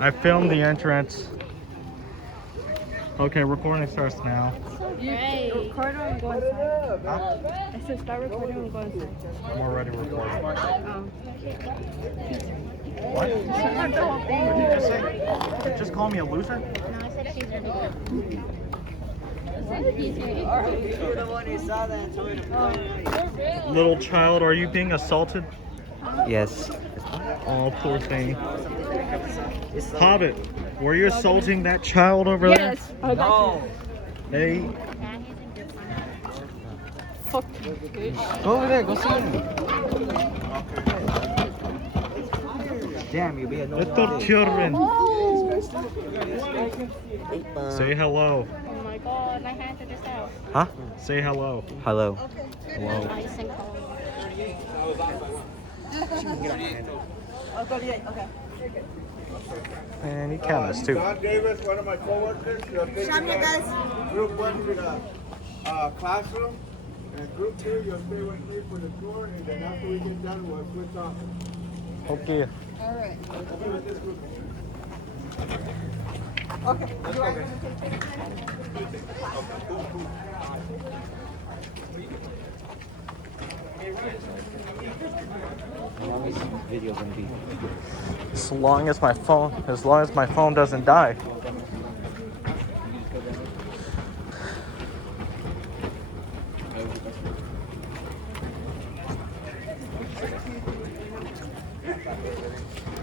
I filmed the entrance. Okay, recording starts now. You record or go inside? I said start recording and go inside. I'm already recording. What? What did you just say? Just call me a loser? No, I said she's really good. Little child, are you being assaulted? Yes. Oh, poor thing. Hobbit, were you assaulting that child over there? Yes. I got you. Hey. Fuck. Go over there, go see him. Damn, you'll be annoyed. Little children. Say hello. Oh my god, my hands are just out. Huh? Say hello. Hello. Hello. Nice and cold. And he counts too. Don Davis, one of my co-workers, you'll take group 1 to the classroom, and group 2, you'll stay with me for the tour, and then after we get done, we'll switch off. Okay. Okay, with this group. Video gonna be. As long as my phone doesn't die.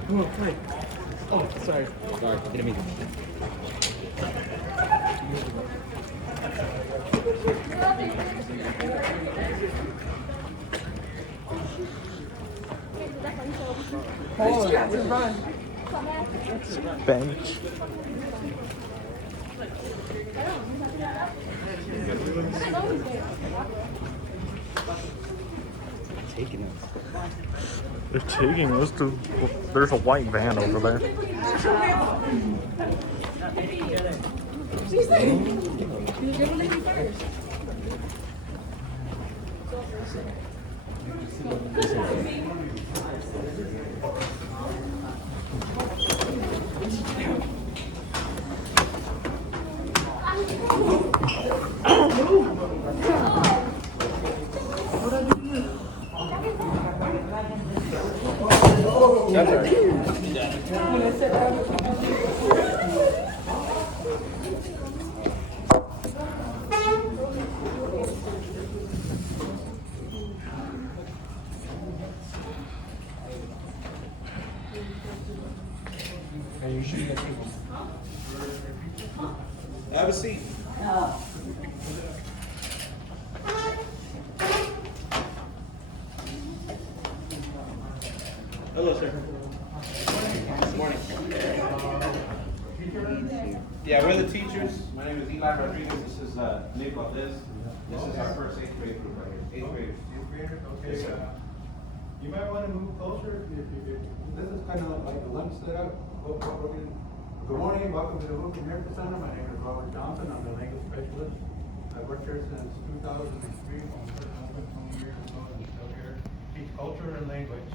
Oh, hi. Oh, sorry. Sorry, didn't mean Bench. taking it. They're taking us to. There's a white van over there. Have a seat. Hello, sir. Good morning. Yeah, we're the teachers. My name is Eli Rodriguez. This is Nick Valdez. This is our first 8th grade group right here. 8th graders. 8th graders? Okay. Yes, sir. You might want to move closer if you could. This is kind of like a lunch setup. Good morning, welcome to the Hook America Center. My name is Robert Johnson. I'm the language specialist. I've worked here since 2003, almost 20 years ago, and still here. Teach culture and language.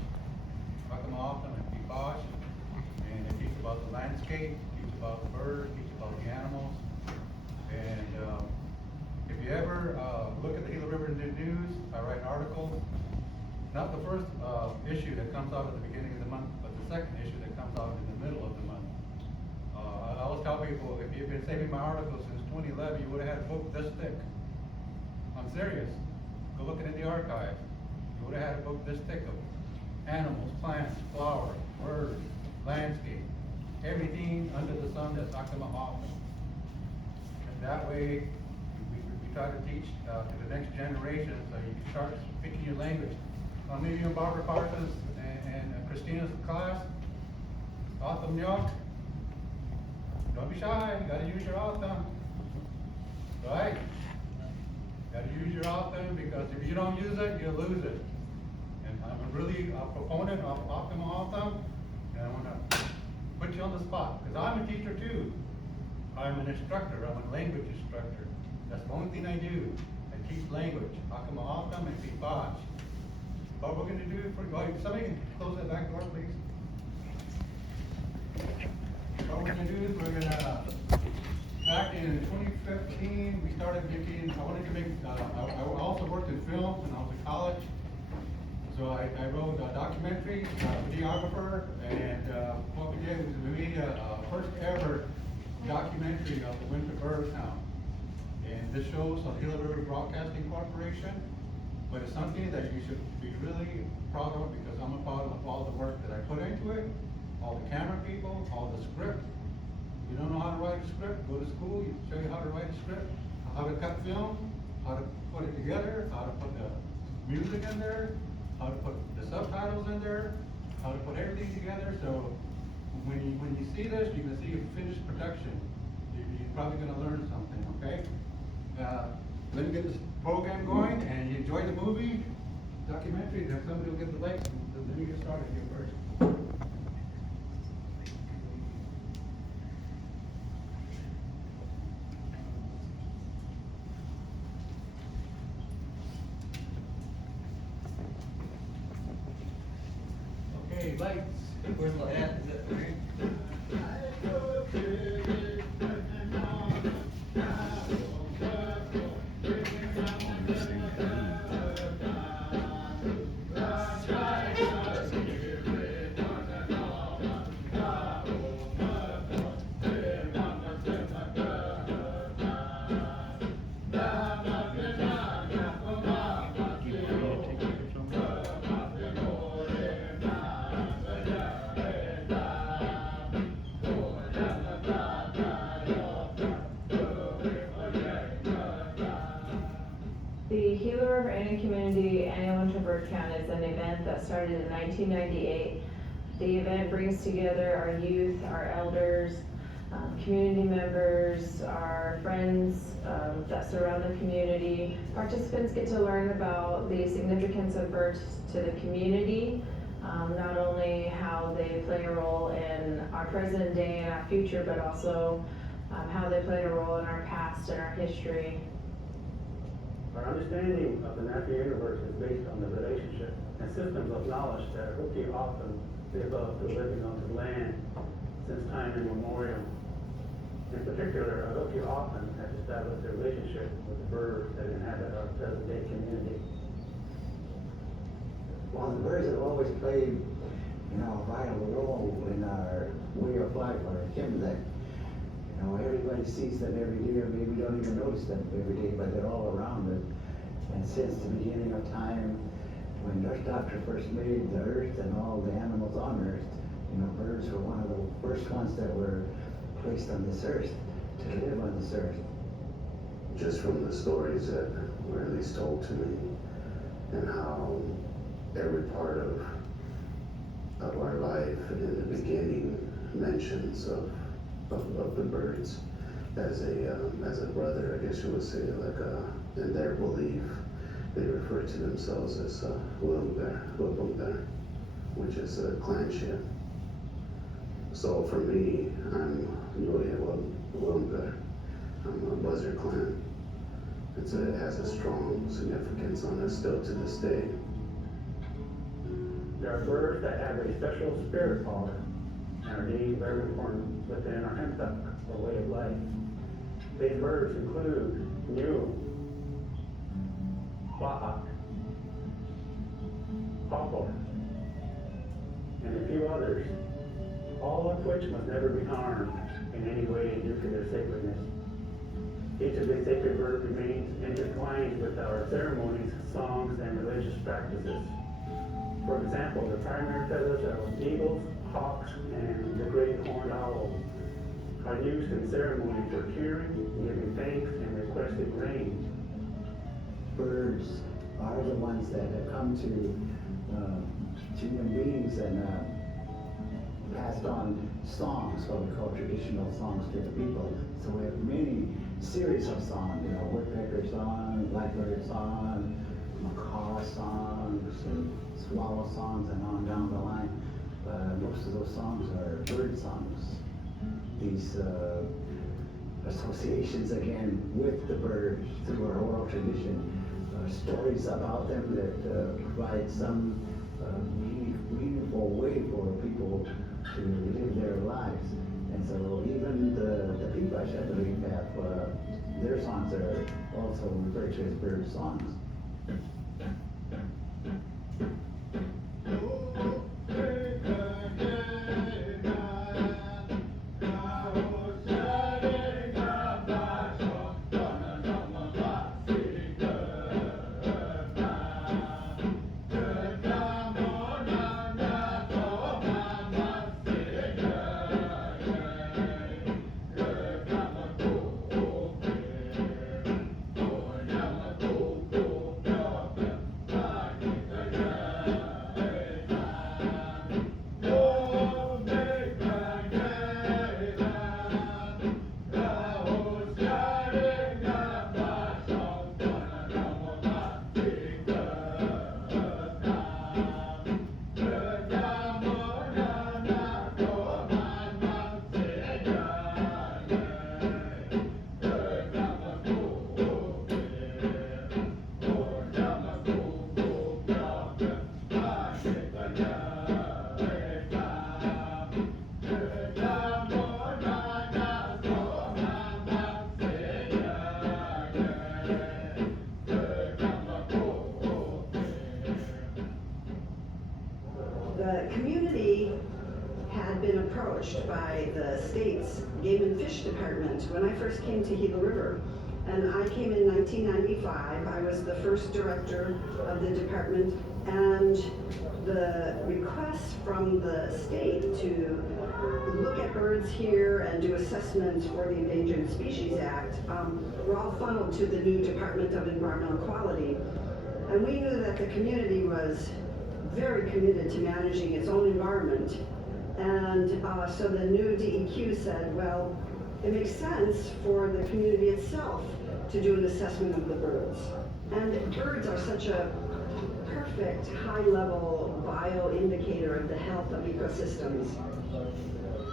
Wakamotham and Pipash. And I teach about the landscape, teach about the birds, teach about the animals. And if you ever look at the Gila River News, I write articles. Not the first issue that comes out at the beginning of the month, but the second issue that comes out in the middle of the month. I always tell people, if you've been saving my articles since 2011, you would have had a book this thick. I'm serious. Go look in the archives. You would have had a book this thick of animals, plants, flowers, birds, landscape, everything under the sun that's Akama Hoffman. And that way, we try to teach to the next generation so you can start speaking your language. Maybe you and Barbara Parsons and Christina's class, Autumn York. Don't be shy, you gotta use your Autumn. Right? Gotta use your Autumn because if you don't use it, you'll lose it. And I'm really a proponent of Optimal Autumn, and I wanna put you on the spot, because I'm a teacher too. I'm an instructor, I'm a language instructor. That's the only thing I do. I teach language, Optimal Autumn and Pipash. What we're gonna do for, somebody can close that back door, please. gonna do is we're gonna, back in 2015, we started making, I wanted to make, I also worked in film when I was in college. So I wrote a documentary, videographer, and what we did was we made a first ever documentary of the winter bird sound. And this shows on Gila River Broadcasting Corporation, but it's something that you should be really proud of because I'm a part of all the work that I put into it, all the camera people, all the script. You don't know how to write a script, go to school, you show you how to write a script, how to cut film, how to put it together, how to put the music in there, how to put the subtitles in there, how to put everything together. So when you see this, you're gonna see a finished production. You're probably gonna learn something, okay? Let me get this program going and you enjoy the movie, documentary, then somebody will get the light. Let me get started here first. Okay, lights. Where's the hat? Is it right? The Gila River Indian Community Annual Winter Bird Count is an event that started in 1998. The event brings together our youth, our elders, community members, our friends that surround the community. Participants get to learn about the significance of birds to the community, not only how they play a role in our present day and our future, but also how they play a role in our past and our history. Our understanding of the natural universe is based on the relationship and systems of knowledge that Hoki often developed through living on the land since time immemorial. In particular, Hoki often has established a relationship with the birds that inhabit our present-day community. Well, the birds have always played, a vital role in our way of life, our Kimzek. Everybody sees them every day, or maybe don't even notice them every day, but they're all around us. And since the beginning of time, when Earth Doctor first made the Earth and all the animals on Earth, birds were one of the first ones that were placed on this Earth to live on this Earth. Just from the stories that were at least told to me, and how every part of our life in the beginning mentions of the birds as a brother, I guess you would say, in their belief, they refer to themselves as Wubungar, which is a clanship. So for me, I'm Nuya Wubungar. I'm a Buzzard clan. It has a strong significance on us still to this day. There are birds that have a special spirit power and are deemed very important within our Hemptuck, or way of life. These birds include New, Wahak, Hawthorne, and a few others, all of which must never be harmed in any way due to their sacredness. Each of these sacred birds remains intertwined with our ceremonies, songs, and religious practices. For example, the primary feathers of eagles, hawks, and the great horned owl are used in ceremony for curing, giving thanks, and requesting rain. Birds are the ones that have come to human beings and passed on songs, what we call traditional songs to the people. So we have many series of songs, woodpecker song, blackbird song, macaw songs, and swallow songs, and on down the line. Most of those songs are bird songs. These associations again with the birds through our oral tradition, stories about them that provide some meaningful way for people to live their lives. And And so even the Peebush, I believe, have, their songs are also referred to as bird songs. The community had been approached by the state's Game and Fish Department when I first came to Gila River. And I came in 1995. I was the first director of the department, and the request from the state to look at birds here and do assessments for the Endangered Species Act were all funneled to the new Department of Environmental Quality. And we knew that the community was very committed to managing its own environment. And so the new DEQ said, well, it makes sense for the community itself to do an assessment of the birds. And birds are such a perfect high-level bio-indicator of the health of ecosystems.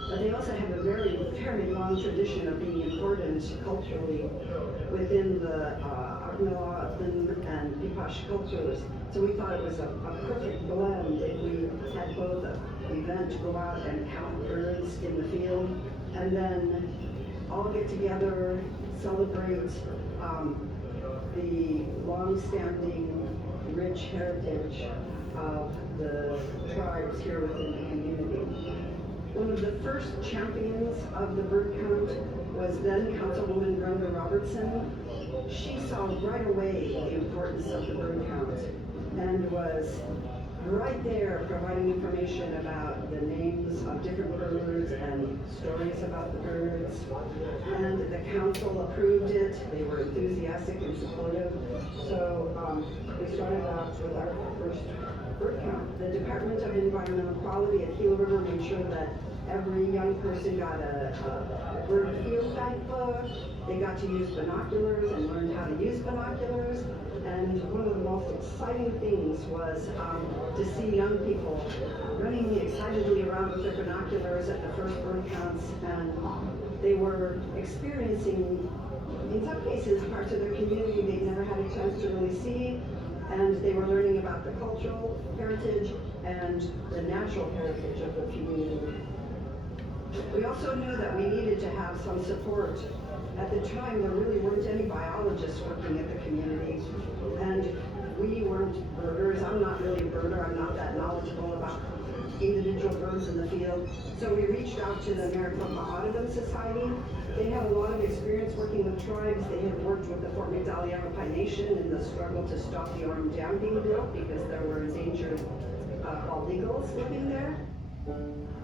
But they also have a very, very long tradition of being important culturally within the Akmalaatan and Peepash cultures. So we thought it was a perfect blend if we had both an event to go out and count birds in the field, and then all get together, celebrate the long-standing rich heritage of the tribes here within the community. One of the first champions of the bird count was then Councilwoman Brenda Robertson. She saw right away the importance of the bird count and was right there providing information about the names of different birds and stories about the birds. And the council approved it. They were enthusiastic and supportive. So we started out with our first bird count. The Department of Environmental Quality at Gila River made sure that every young person got a bird field guide book. They got to use binoculars and learned how to use binoculars. And one of the most exciting things was to see young people running excitedly around with their binoculars at the first bird counts, and they were experiencing, in some cases, parts of their community they'd never had a chance to really see, and they were learning about the cultural heritage and the natural heritage of the community. We also knew that we needed to have some support. At the time, there really weren't any biologists working at the community, and we weren't birders. I'm not really a birder. I'm not that knowledgeable about individual birds in the field. So we reached out to the Maricopa Audubon Society. They had a lot of experience working with tribes. They had worked with the Fort McDowell Yavapai Nation in the struggle to stop the Orem Dam being built because there were endangered bald eagles living there.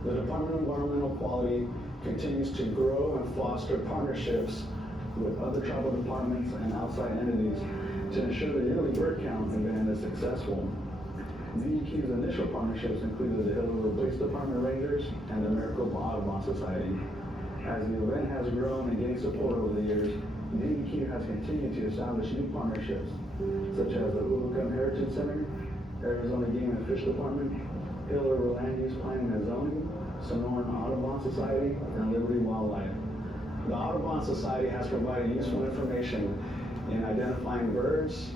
The Department of Environmental Quality continues to grow and foster partnerships with other tribal departments and outside entities to ensure the yearly bird count event is successful. DEQ's initial partnerships included the Gila River Police Department Rangers and the Maricopa Audubon Society. As the event has grown and gained support over the years, DEQ has continued to establish new partnerships, such as the Ulukam Heritage Center, Arizona Game and Fish Department, Gila River Land Use Planning and Zoning, Sonoran Audubon Society, and Liberty Wildlife. The Audubon Society has provided useful information in identifying birds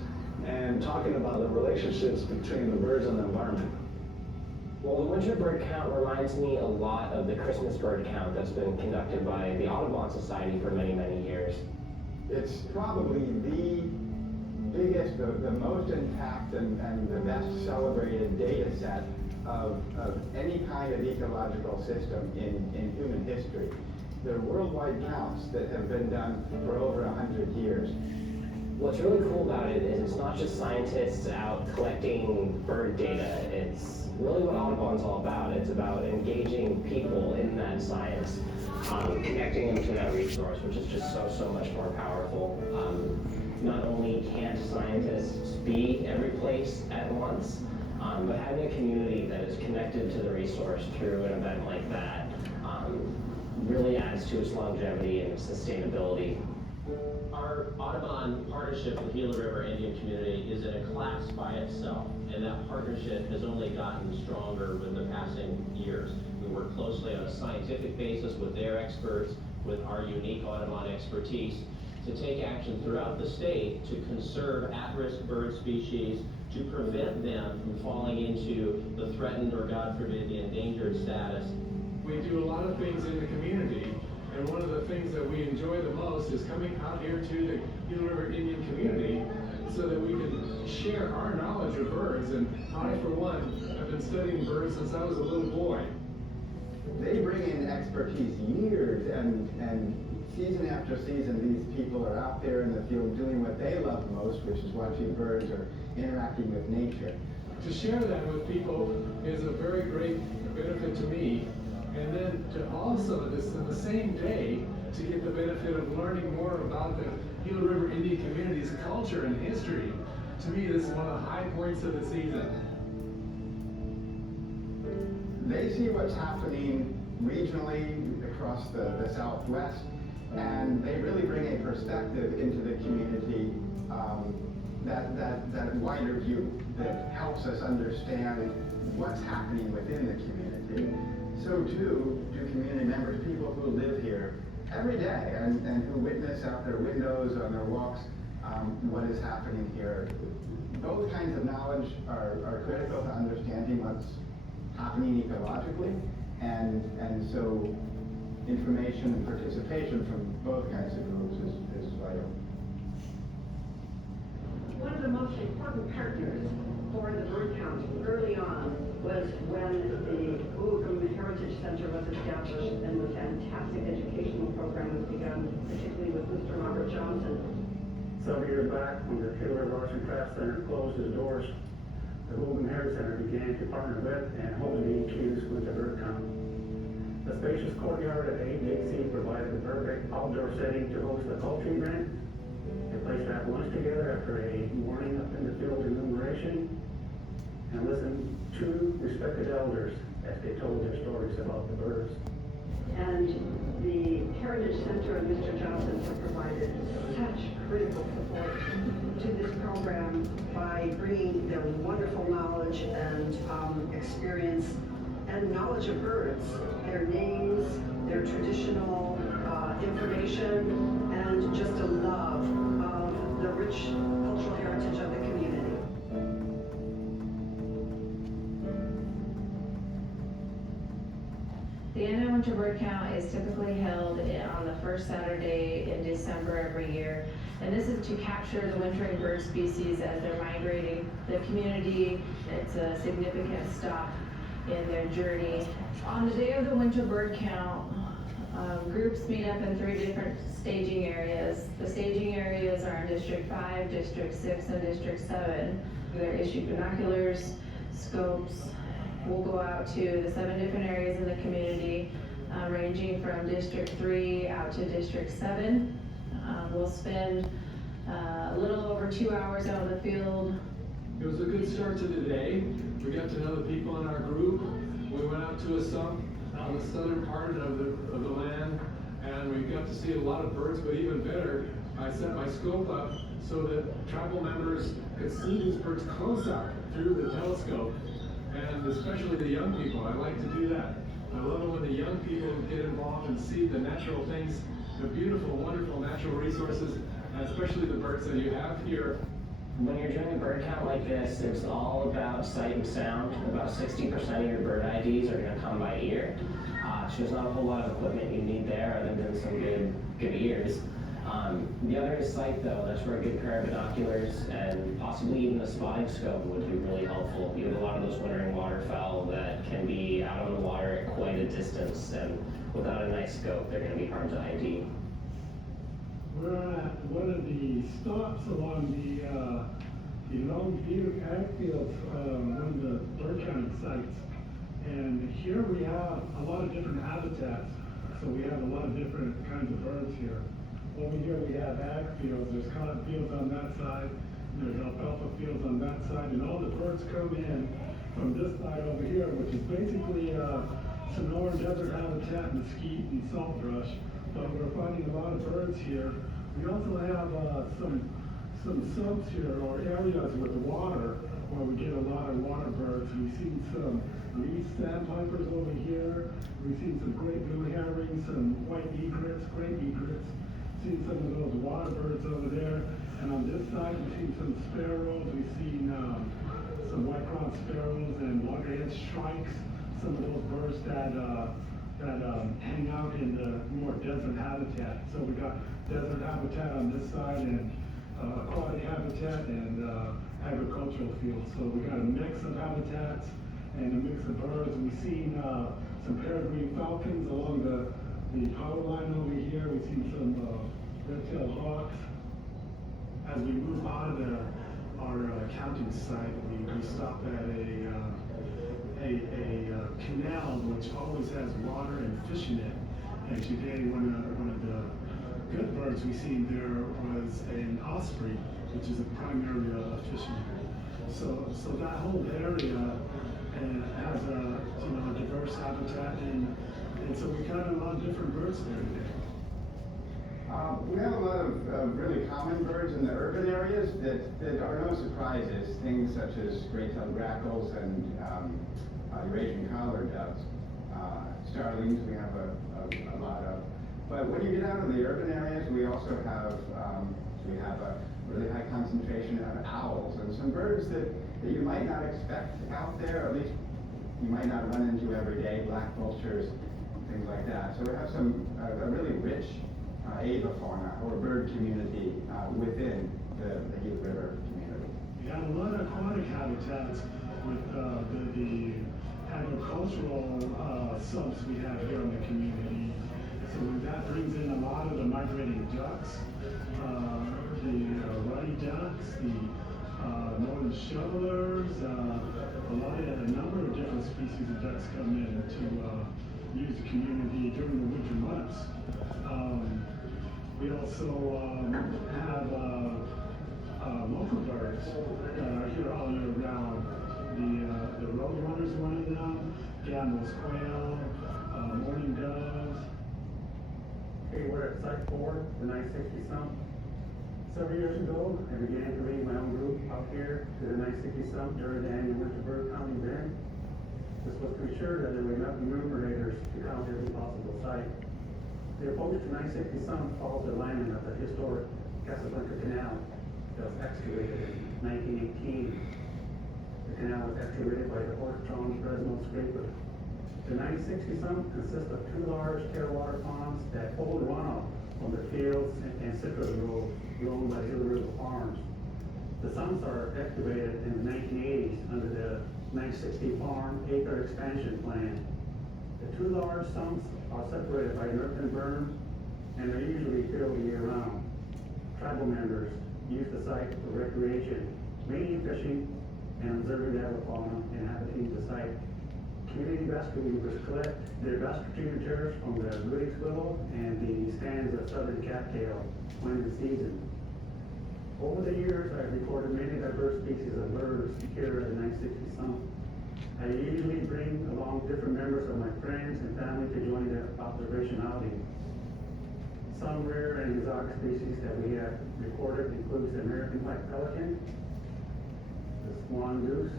and talking about the relationships between the birds and the environment. Well, the winter bird count reminds me a lot of the Christmas bird count that's been conducted by the Audubon Society for many, many years. It's probably the biggest, the most intact and the best celebrated data set of any kind of ecological system in human history. There are worldwide counts that have been done for over 100 years. What's really cool about it is it's not just scientists out collecting bird data. It's really what Audubon's all about. It's about engaging people in that science, connecting them to that resource, which is just so much more powerful. Not only can't scientists be every place at once, but having a community that is connected to the resource through an event like that really adds to its longevity and sustainability. Our Audubon partnership with Gila River Indian Community is in a class by itself, and that partnership has only gotten stronger with the passing years. We work closely on a scientific basis with their experts, with our unique Audubon expertise, to take action throughout the state to conserve at-risk bird species, to prevent them from falling into the threatened or, God forbid, the endangered status. We do a lot of things in the community, and one of the things that we enjoy the most is coming out here to the Gila River Indian community so that we can share our knowledge of birds. And I, for one, have been studying birds since I was a little boy. They bring in expertise years, and season after season, these people are out there in the field doing what they love most, which is watching birds or interacting with nature. To share that with people is a very great benefit to me. And then to also, in the same day, to get the benefit of learning more about the Gila River Indian community's culture and history. To me, this is one of the high points of the season. They see what's happening regionally across the Southwest, and they really bring a perspective into the community, that wider view that helps us understand what's happening within the community. So too do community members, people who live here every day and who witness out their windows on their walks what is happening here. Both kinds of knowledge are critical to understanding what's happening ecologically, and so information and participation from both kinds of groups is vital. One of the most important partners for the bird count early on was when the Oogum Heritage Center was established and the fantastic educational program was begun, particularly with Mr. Robert Johnson. Several years back, when the Gila River Arts and Crafts Center closed its doors, the Oogum Heritage Center began to partner with and hold each year's winter bird count. The spacious courtyard at AJC provided the perfect outdoor setting to host the culture event. A place to have lunch together after a morning up in the field enumeration, and listen to respected elders as they told their stories about the birds. And the Heritage Center and Mr. Johnson have provided such critical support to this program by bringing their wonderful knowledge and experience and knowledge of birds, their names, their traditional information, and just a love of the rich cultural heritage of the community. The annual winter bird count is typically held on the first Saturday in December every year. And this is to capture the wintering bird species as they're migrating. The community, it's a significant stop in their journey. On the day of the winter bird count, groups meet up in 3 different staging areas. The staging areas are in District 5, District 6, and District 7. They're issued binoculars, scopes. We'll go out to the 7 different areas in the community, ranging from District 3 out to District 7. We'll spend a little over 2 hours out in the field. It was a good start to the day. We got to know the people in our group. We went out to a stump on the southern part of the land, and we got to see a lot of birds, but even better, I set my scope up so that tribal members could see these birds close up through the telescope, and especially the young people. I like to do that. I love it when the young people get involved and see the natural things, the beautiful, wonderful natural resources, and especially the birds that you have here. when you're doing a bird count like this, it's all about sight and sound. About 60% of your bird IDs are going to come by ear. So there's not a whole lot of equipment you need there other than some good ears. The other is sight though. That's where a good pair of binoculars and possibly even a spotting scope would be really helpful. You have a lot of those wintering waterfowl that can be out on the water at quite a distance, and without a nice scope, they're going to be hard to ID. We're at one of the stops along the Longview airfield, one of the bird counting sites. And here we have a lot of different habitats. So we have a lot of different kinds of birds here. Over here we have ag fields, there's cotton fields on that side, there's alfalfa fields on that side, and all the birds come in from this side over here, which is basically Sonoran desert habitat, mesquite and saltbush. But we're finding a lot of birds here. We also have some subs here, or areas with water, where we get a lot of water birds. We've seen some leaf sandpipers over here. We've seen some great blue herrings, some white egrets, great egrets. Seen some of those water birds over there. And on this side, we've seen some sparrows. We've seen some white-crowned sparrows and loggerhead shrikes. Some of those birds that hang out in the more desert habitat. So we got desert habitat on this side and aquatic habitat and agricultural fields. So we got a mix of habitats and a mix of birds. We've seen some peregrine falcons along the power line over here. We've seen some red-tailed hawks. As we move out of our counting site, we stop at a canal which always has water and fish in it. And today, one of the good birds we seen there was an osprey, which is a primary fisherman. So that whole area has a diverse habitat, and so we got a lot of different birds there today. We have a lot of really common birds in the urban areas that are no surprises, things such as gray-tailed grackles and Eurasian collared doves. Starlings we have a lot of. But when you get out of the urban areas, we also have a really high concentration of owls and some birds that you might not expect out there, at least you might not run into every day, black vultures, things like that. So we have a really rich avifauna or bird community within the Gila River community. We have a lot of aquatic habitats with the agricultural subs we have here in the community. So that brings in a lot of the migrating ducks, the ruddy ducks, the northern shovelers, a number of different species of ducks come in to use the community during the winter months. We also have local birds that are here all year round. The roadrunners, one of them, Gambel's quail, mourning doves. Hey, we're at Site 4, the 960 Sump. Several years ago, I began to lead my own group out here to the 960 Sump during the annual winter bird counting event. This was to ensure that there were enough enumerators to count every possible site. The approach to 960 Sump follows the alignment of the historic Casablanca Canal that was excavated in 1918. The canal was excavated by the Horse-Drawn Fresno Scraper. The 960 Sump consists of two large tailwater ponds that hold runoff from the fields and citrus groves grown by Gila River Farms. The sumps are excavated in the 1980s under the 960 Farm Acre Expansion Plan. The two large sumps are separated by an earthen berm and are usually filled year-round. Tribal members use the site for recreation, mainly fishing and observing the avifauna inhabiting the site. Community rescuers collect their best tributaries from the Goodix Willow and the stands of southern cattail when in season. Over the years, I've recorded many diverse species of birds here at the 960 Sump. I usually bring along different members of my friends and family to join the observation outing. Some rare and exotic species that we have recorded includes the American white pelican, the swan goose,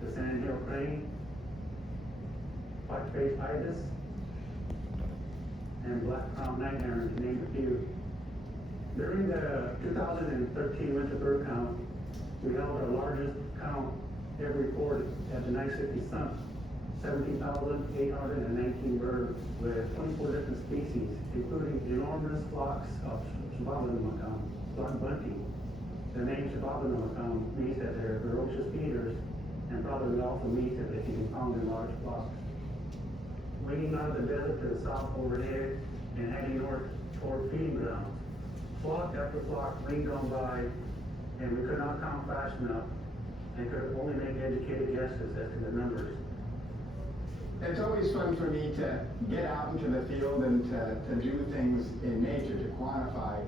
the sandhill crane, white-faced ibis, and black-crowned night heron, to name a few. During the 2013 winter bird count, we held our largest count ever recorded at the Nice-City Summit. 17,819 birds with 24 different species, including enormous flocks of Shababanamakam, black bunting. The name Shababanamakam means that they're ferocious eaters, and probably also means that they can be found in large flocks. Winging out of the desert to the south overhead and heading north toward feeding grounds. Flock after flock winged on by, and we could not count fast enough, and could only make educated guesses as to the numbers. It's always fun for me to get out into the field and to do things in nature, to quantify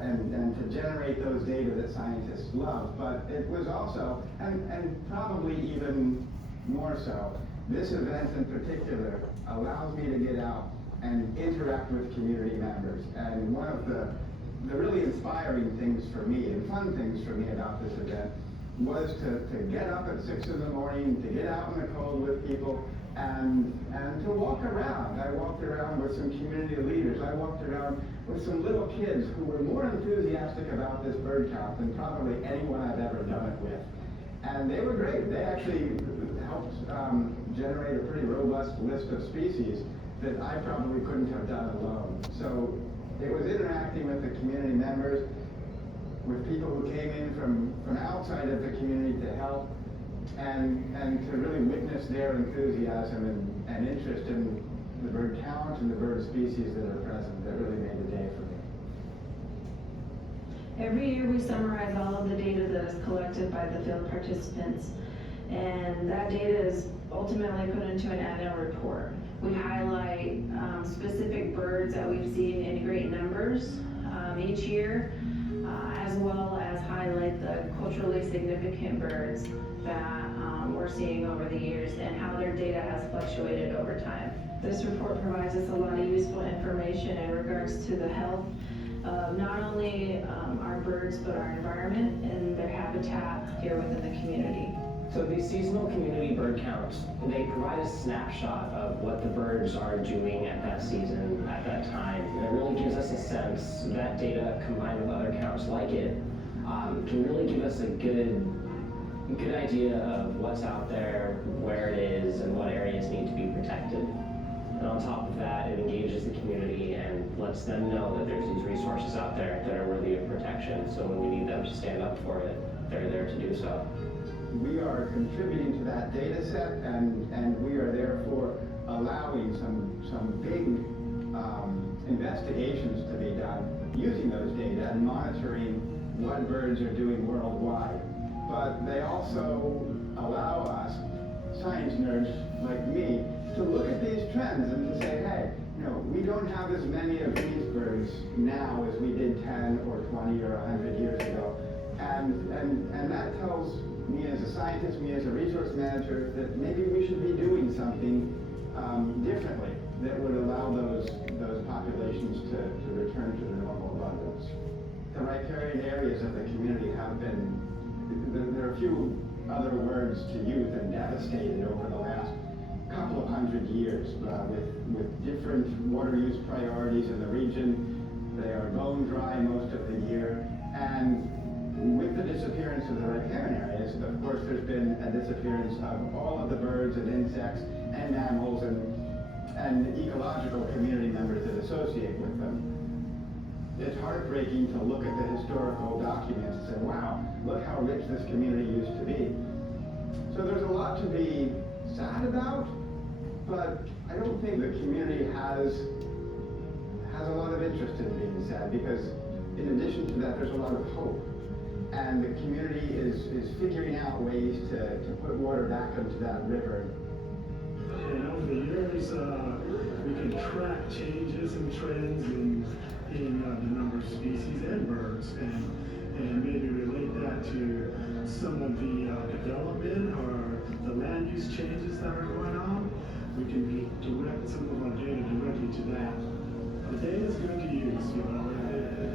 and to generate those data that scientists love. But it was also, and probably even more so, this event in particular allows me to get out and interact with community members. And one of the really inspiring things for me and fun things for me about this event was to get up at 6 in the morning, to get out in the cold with people, and to walk around. I walked around with some community leaders. I walked around with some little kids who were more enthusiastic about this bird count than probably anyone I've ever done it with. And they were great. They actually helped generate a pretty robust list of species that I probably couldn't have done alone. So it was interacting with the community members, with people who came in from outside of the community to help, and to really witness their enthusiasm and interest in the bird count and the bird species that are present. That really made the day for me. Every year we summarize all of the data that is collected by the field participants, and that data is ultimately put into an annual report. We highlight specific birds that we've seen in great numbers each year, as well as highlight the culturally significant birds that we're seeing over the years and how their data has fluctuated over time. This report provides us a lot of useful information in regards to the health of not only our birds, but our environment and their habitat here within the community. So these seasonal community bird counts, they provide a snapshot of what the birds are doing at that season, at that time. And it really gives us a sense, that data combined with other counts like it, can really give us a good idea of what's out there, where it is, and what areas need to be protected. And on top of that, it engages the community and lets them know that there's these resources out there that are worthy of protection. So when we need them to stand up for it, they're there to do so. We are contributing to that data set, and we are therefore allowing some big investigations to be done using those data and monitoring what birds are doing worldwide. But they also allow us, science nerds like me, to look at these trends and to say, hey, we don't have as many of these birds now as we did 10 or 20 or 100 years ago. And that tells me as a scientist, me as a resource manager, that maybe we should be doing something differently that would allow those populations to return to the normal abundance. The riparian areas of the community have been, there are a few other words to use, than devastated over the last couple of 100 years with different water use priorities in the region. They are bone dry most of the year, and with the disappearance of the riparian areas, of course, there's been a disappearance of all of the birds and insects and mammals and ecological community members that associate with them. It's heartbreaking to look at the historical documents and say, wow, look how rich this community used to be. So there's a lot to be sad about, but I don't think the community has a lot of interest in being sad, because in addition to that, there's a lot of hope. And the community is figuring out ways to put water back into that river. And over the years, we can track changes and trends in the number of species and birds, and maybe relate that to some of the development or the land use changes that are going on. We can direct some of our data directly to that. The data is good to use,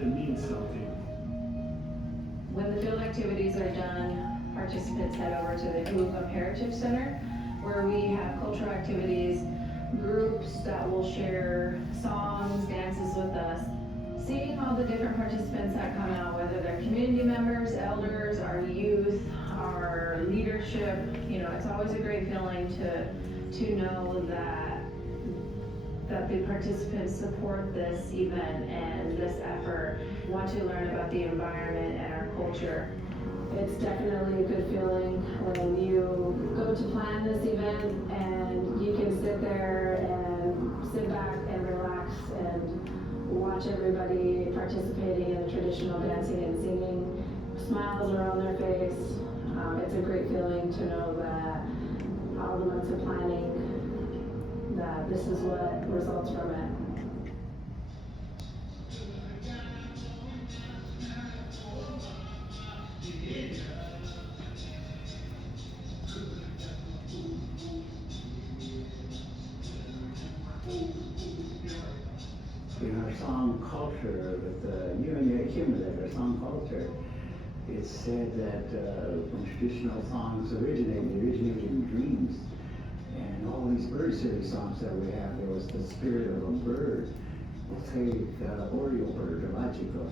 it means something. When the field activities are done, participants head over to the Hulukum Heritage Center, where we have cultural activities, groups that will share songs, dances with us, seeing all the different participants that come out, whether they're community members, elders, our youth, our leadership, you know, it's always a great feeling to know that the participants support this event and this effort, want to learn about the environment and our culture. It's definitely a good feeling when you go to plan this event and you can sit there and sit back and relax and watch everybody participating in traditional dancing and singing. Smiles are on their face. It's a great feeling to know that all the months of planning, that this is what results from it. In our song culture, with the Uinta Cumulative, our song culture, it's said that when traditional songs originated, they originated in dreams. And all these bird series songs that we have, there was the spirit of a bird, we'll take Oriole bird, or Magico,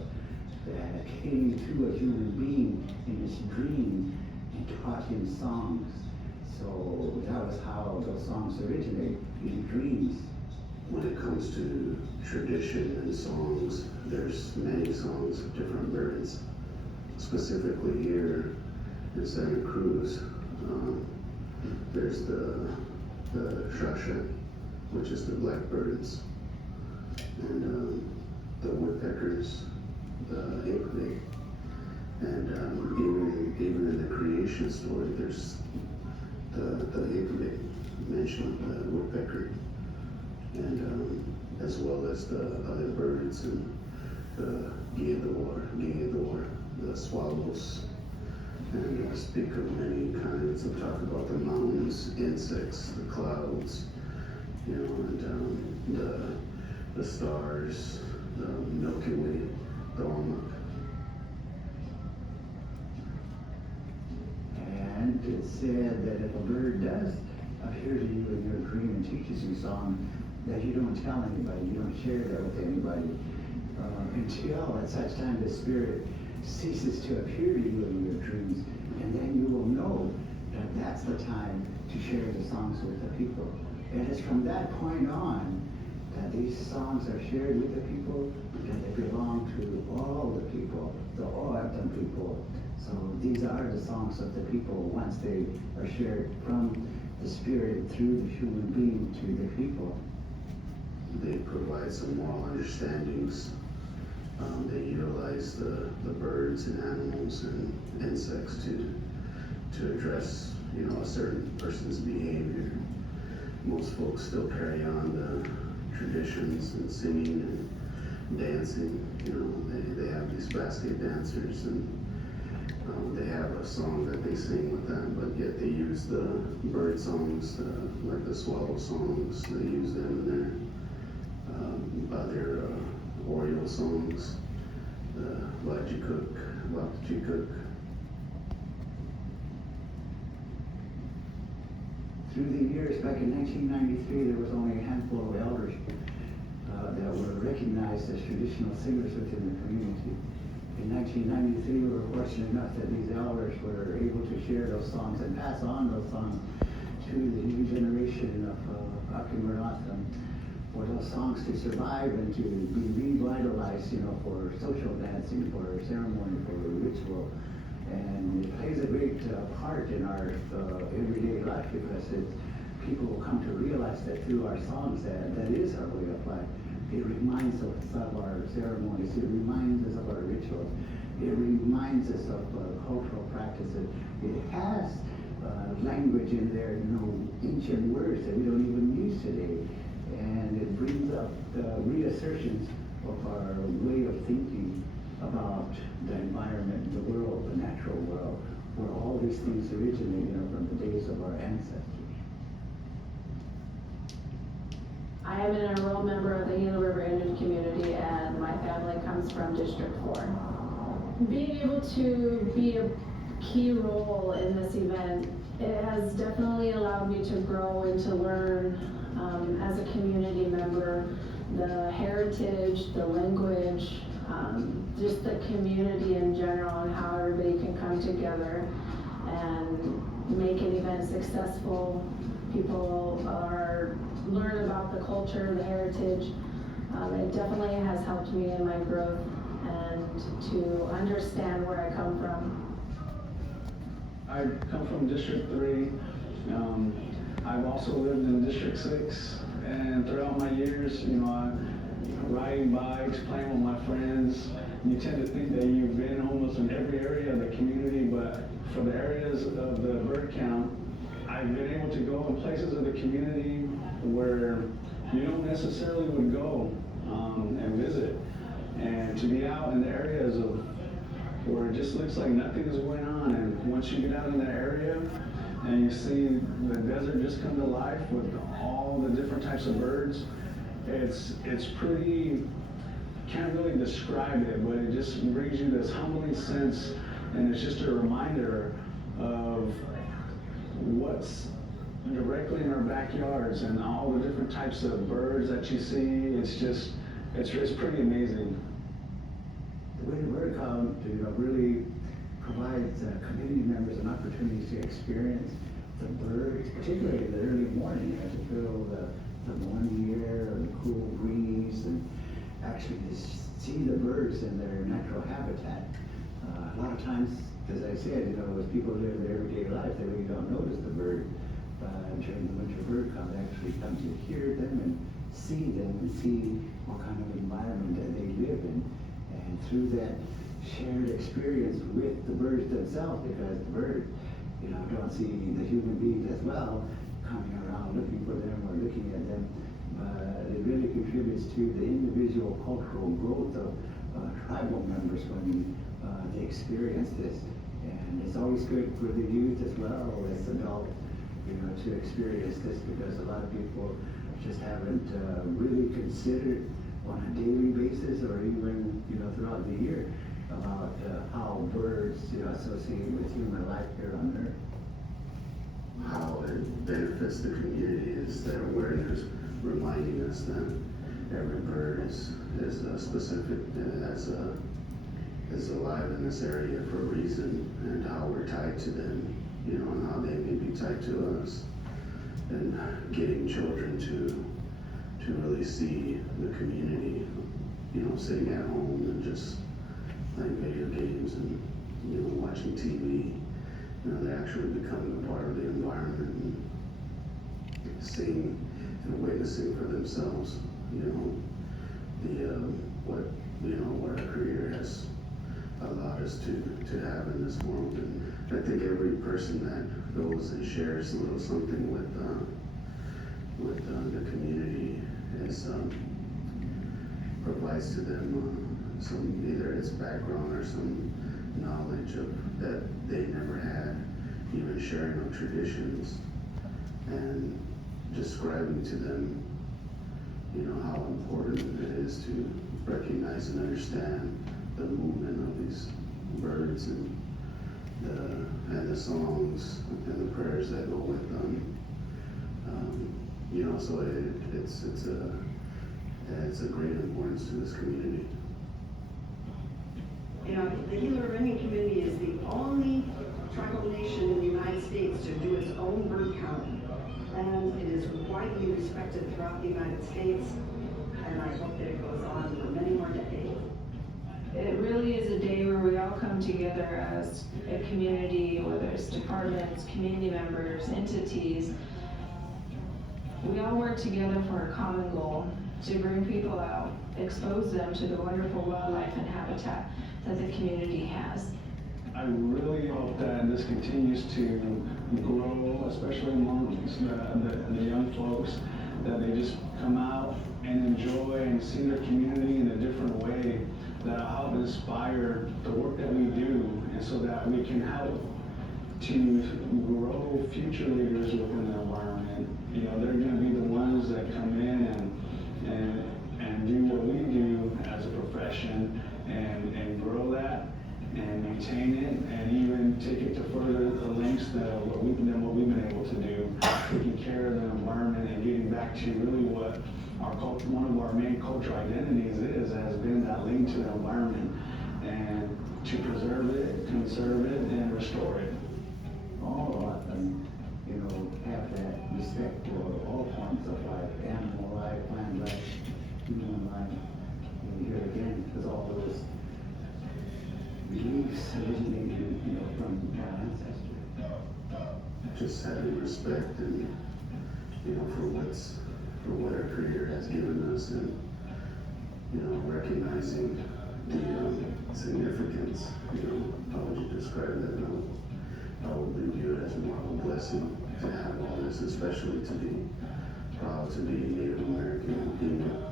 that came to a human being in his dream and taught him songs. So that was how those songs originated, in dreams. When it comes to tradition and songs, there's many songs of different birds. Specifically here in Santa Cruz, there's the Shasha, which is the blackbirds, and the woodpeckers, the inkling, and even in the creation story, there's the inkling mentioned, the woodpecker, and as well as the other birds and the guillador, the swallows, and speak of many kinds and talk about the mountains, insects, the clouds, you know, and the stars, the Milky Way, the Olmec. And it's said that if a bird does appear to you in your dream and teaches you song, that you don't tell anybody, you don't share that with anybody, until at such time the spirit ceases to appear to you in your dreams, and then you will know that that's the time to share the songs with the people. And it's from that point on that these songs are shared with the people, and they belong to all the people, the O'odham people. So these are the songs of the people once they are shared from the spirit through the human being to the people. They provide some moral understandings. They utilize the birds and animals and insects to address, you know, a certain person's behavior. Most folks still carry on the traditions and singing and dancing. You know, they have these basket dancers, and they have a song that they sing with them, but yet they use the bird songs, like the swallow songs. They use them in their other Oriole songs, Wapchikuk. Through the years, back in 1993, there was only a handful of elders that were recognized as traditional singers within the community. In 1993, we were fortunate enough that these elders were able to share those songs and pass on those songs to the new generation of Akimurathan, for those songs to survive and to be revitalized, you know, for social dancing, for ceremony, for ritual. And it plays a great part in our everyday life, because people will come to realize that through our songs that is our way of life. It reminds us of our ceremonies, it reminds us of our rituals, it reminds us of cultural practices. It has language in there, you know, ancient words that we don't even use today. And it brings up the reassertions of our way of thinking about the environment, the world, the natural world, where all these things originate, you know, from the days of our ancestors. I am an enrolled member of the Gila River Indian community, and my family comes from District 4. Being able to be a key role in this event, it has definitely allowed me to grow and to learn as a community member the heritage heritage, the language, just the community in general and how everybody can come together and make an event successful. People learn about the culture, the heritage. It definitely has helped me in my growth and to understand where I come from. I come from District 3. I've also lived in District 6, and throughout my years, riding bikes, playing with my friends, you tend to think that you've been almost in every area of the community, but for the areas of the bird count, I've been able to go in places of the community where you don't necessarily would go and visit, and to be out in the areas of where it just looks like nothing is going on, and once you get out in that area and you see the desert just come to life with all the different types of birds, it's pretty, can't really describe it, but it just brings you this humbling sense, and it's just a reminder of what's directly in our backyards and all the different types of birds that you see. It's pretty amazing. The Winter Bird Count, really provides community members an opportunity to experience the birds, particularly in the early morning, to feel the morning air and the cool breeze, and actually to see the birds in their natural habitat. A lot of times, as I said, as people live their everyday life, they really don't notice the bird. During the Winter Bird Count, they actually come to hear them and see what kind of environment that they live in. And through that shared experience with the birds themselves, because the birds, don't see the human beings as well coming around looking for them or looking at them, but it really contributes to the individual cultural growth of tribal members when they experience this. And it's always good for the youth as well as adults, to experience this, because a lot of people just haven't really considered on a daily basis or even throughout the year about how birds associate with human life here on Earth. How it benefits the community is that awareness, reminding us that every bird is specific and is alive in this area for a reason, and how we're tied to them, and how they may be tied to us, and getting children to really see the community, sitting at home and just playing video games and watching TV. They're actually becoming a part of the environment and seeing and witnessing for themselves, what our Creator has allowed us to have in this world. And I think every person that goes and shares a little something with the community provides to them some, either its background or some knowledge of that they never had, even sharing of traditions and describing to them, how important it is to recognize and understand the movement of these birds and the songs and the prayers that go with them. So it's a great importance to this community. The Gila River Indian community is the only tribal nation in the United States to do its own bird count, and it is widely respected throughout the United States, and I hope that it goes on for many more decades. It really is a day where we all come together as a community, whether it's departments, community members, entities. We all work together for a common goal, to bring people out, expose them to the wonderful wildlife and habitat that the community has. I really hope that this continues to grow, especially amongst the young folks, that they just come out and enjoy and see their community in a different way, that'll help inspire the work that we do, and so that we can help to grow future leaders within the environment. They're going to be the ones that come in and do what we do as a profession and grow that and maintain it, and even take it to further lengths than what we've been able to do, taking care of the environment and getting back to really what one of our our main cultural identities has been that link to the environment and to preserve it, conserve it, and restore it. All of us, have that respect for all forms of life, animal life, plant life, human life. And here again, because all those beliefs originated, from our ancestors. Just having respect and, for what our Creator has given us, and, recognizing the significance, how would you describe that? I would view it as more of a blessing to have all this, especially to be proud to be Native American and Inuit.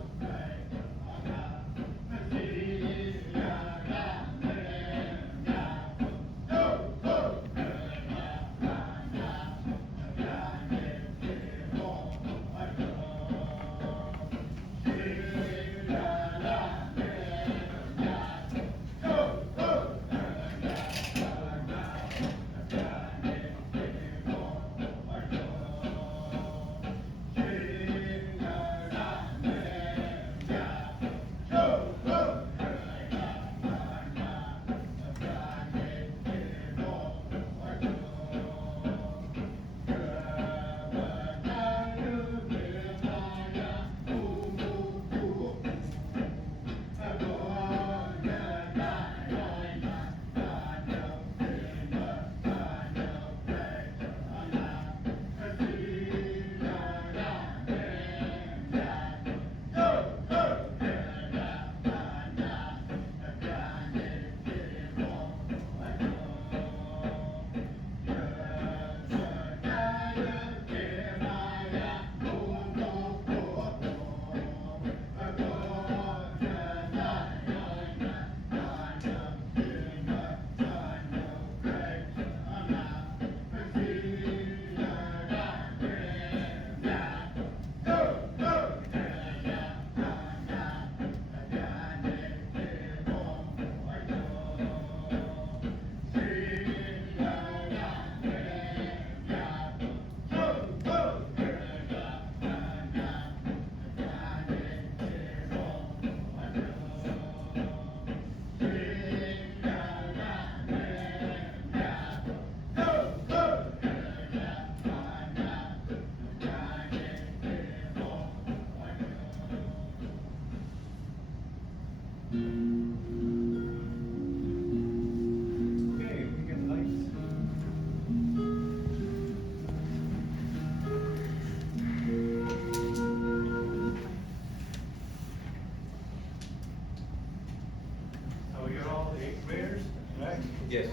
Yes.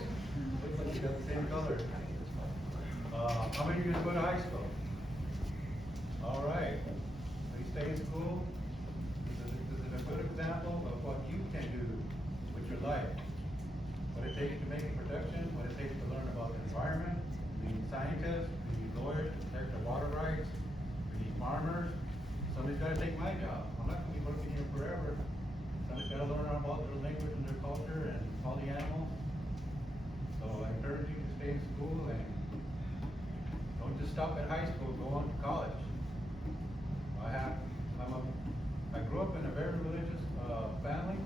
Looks like you got the same color. How many of you go to high school? All right. So you stay in school. This is a good example of what you can do with your life. What it takes to make a production, what it takes to learn about the environment. We need scientists, we need lawyers to protect the water rights, we need farmers. Somebody's got to take my job. I'm not going to be working here forever. Somebody's got to learn about their language and their culture and all the animals. So I encourage you to stay in school and don't just stop at high school, go on to college. I grew up in a very religious family,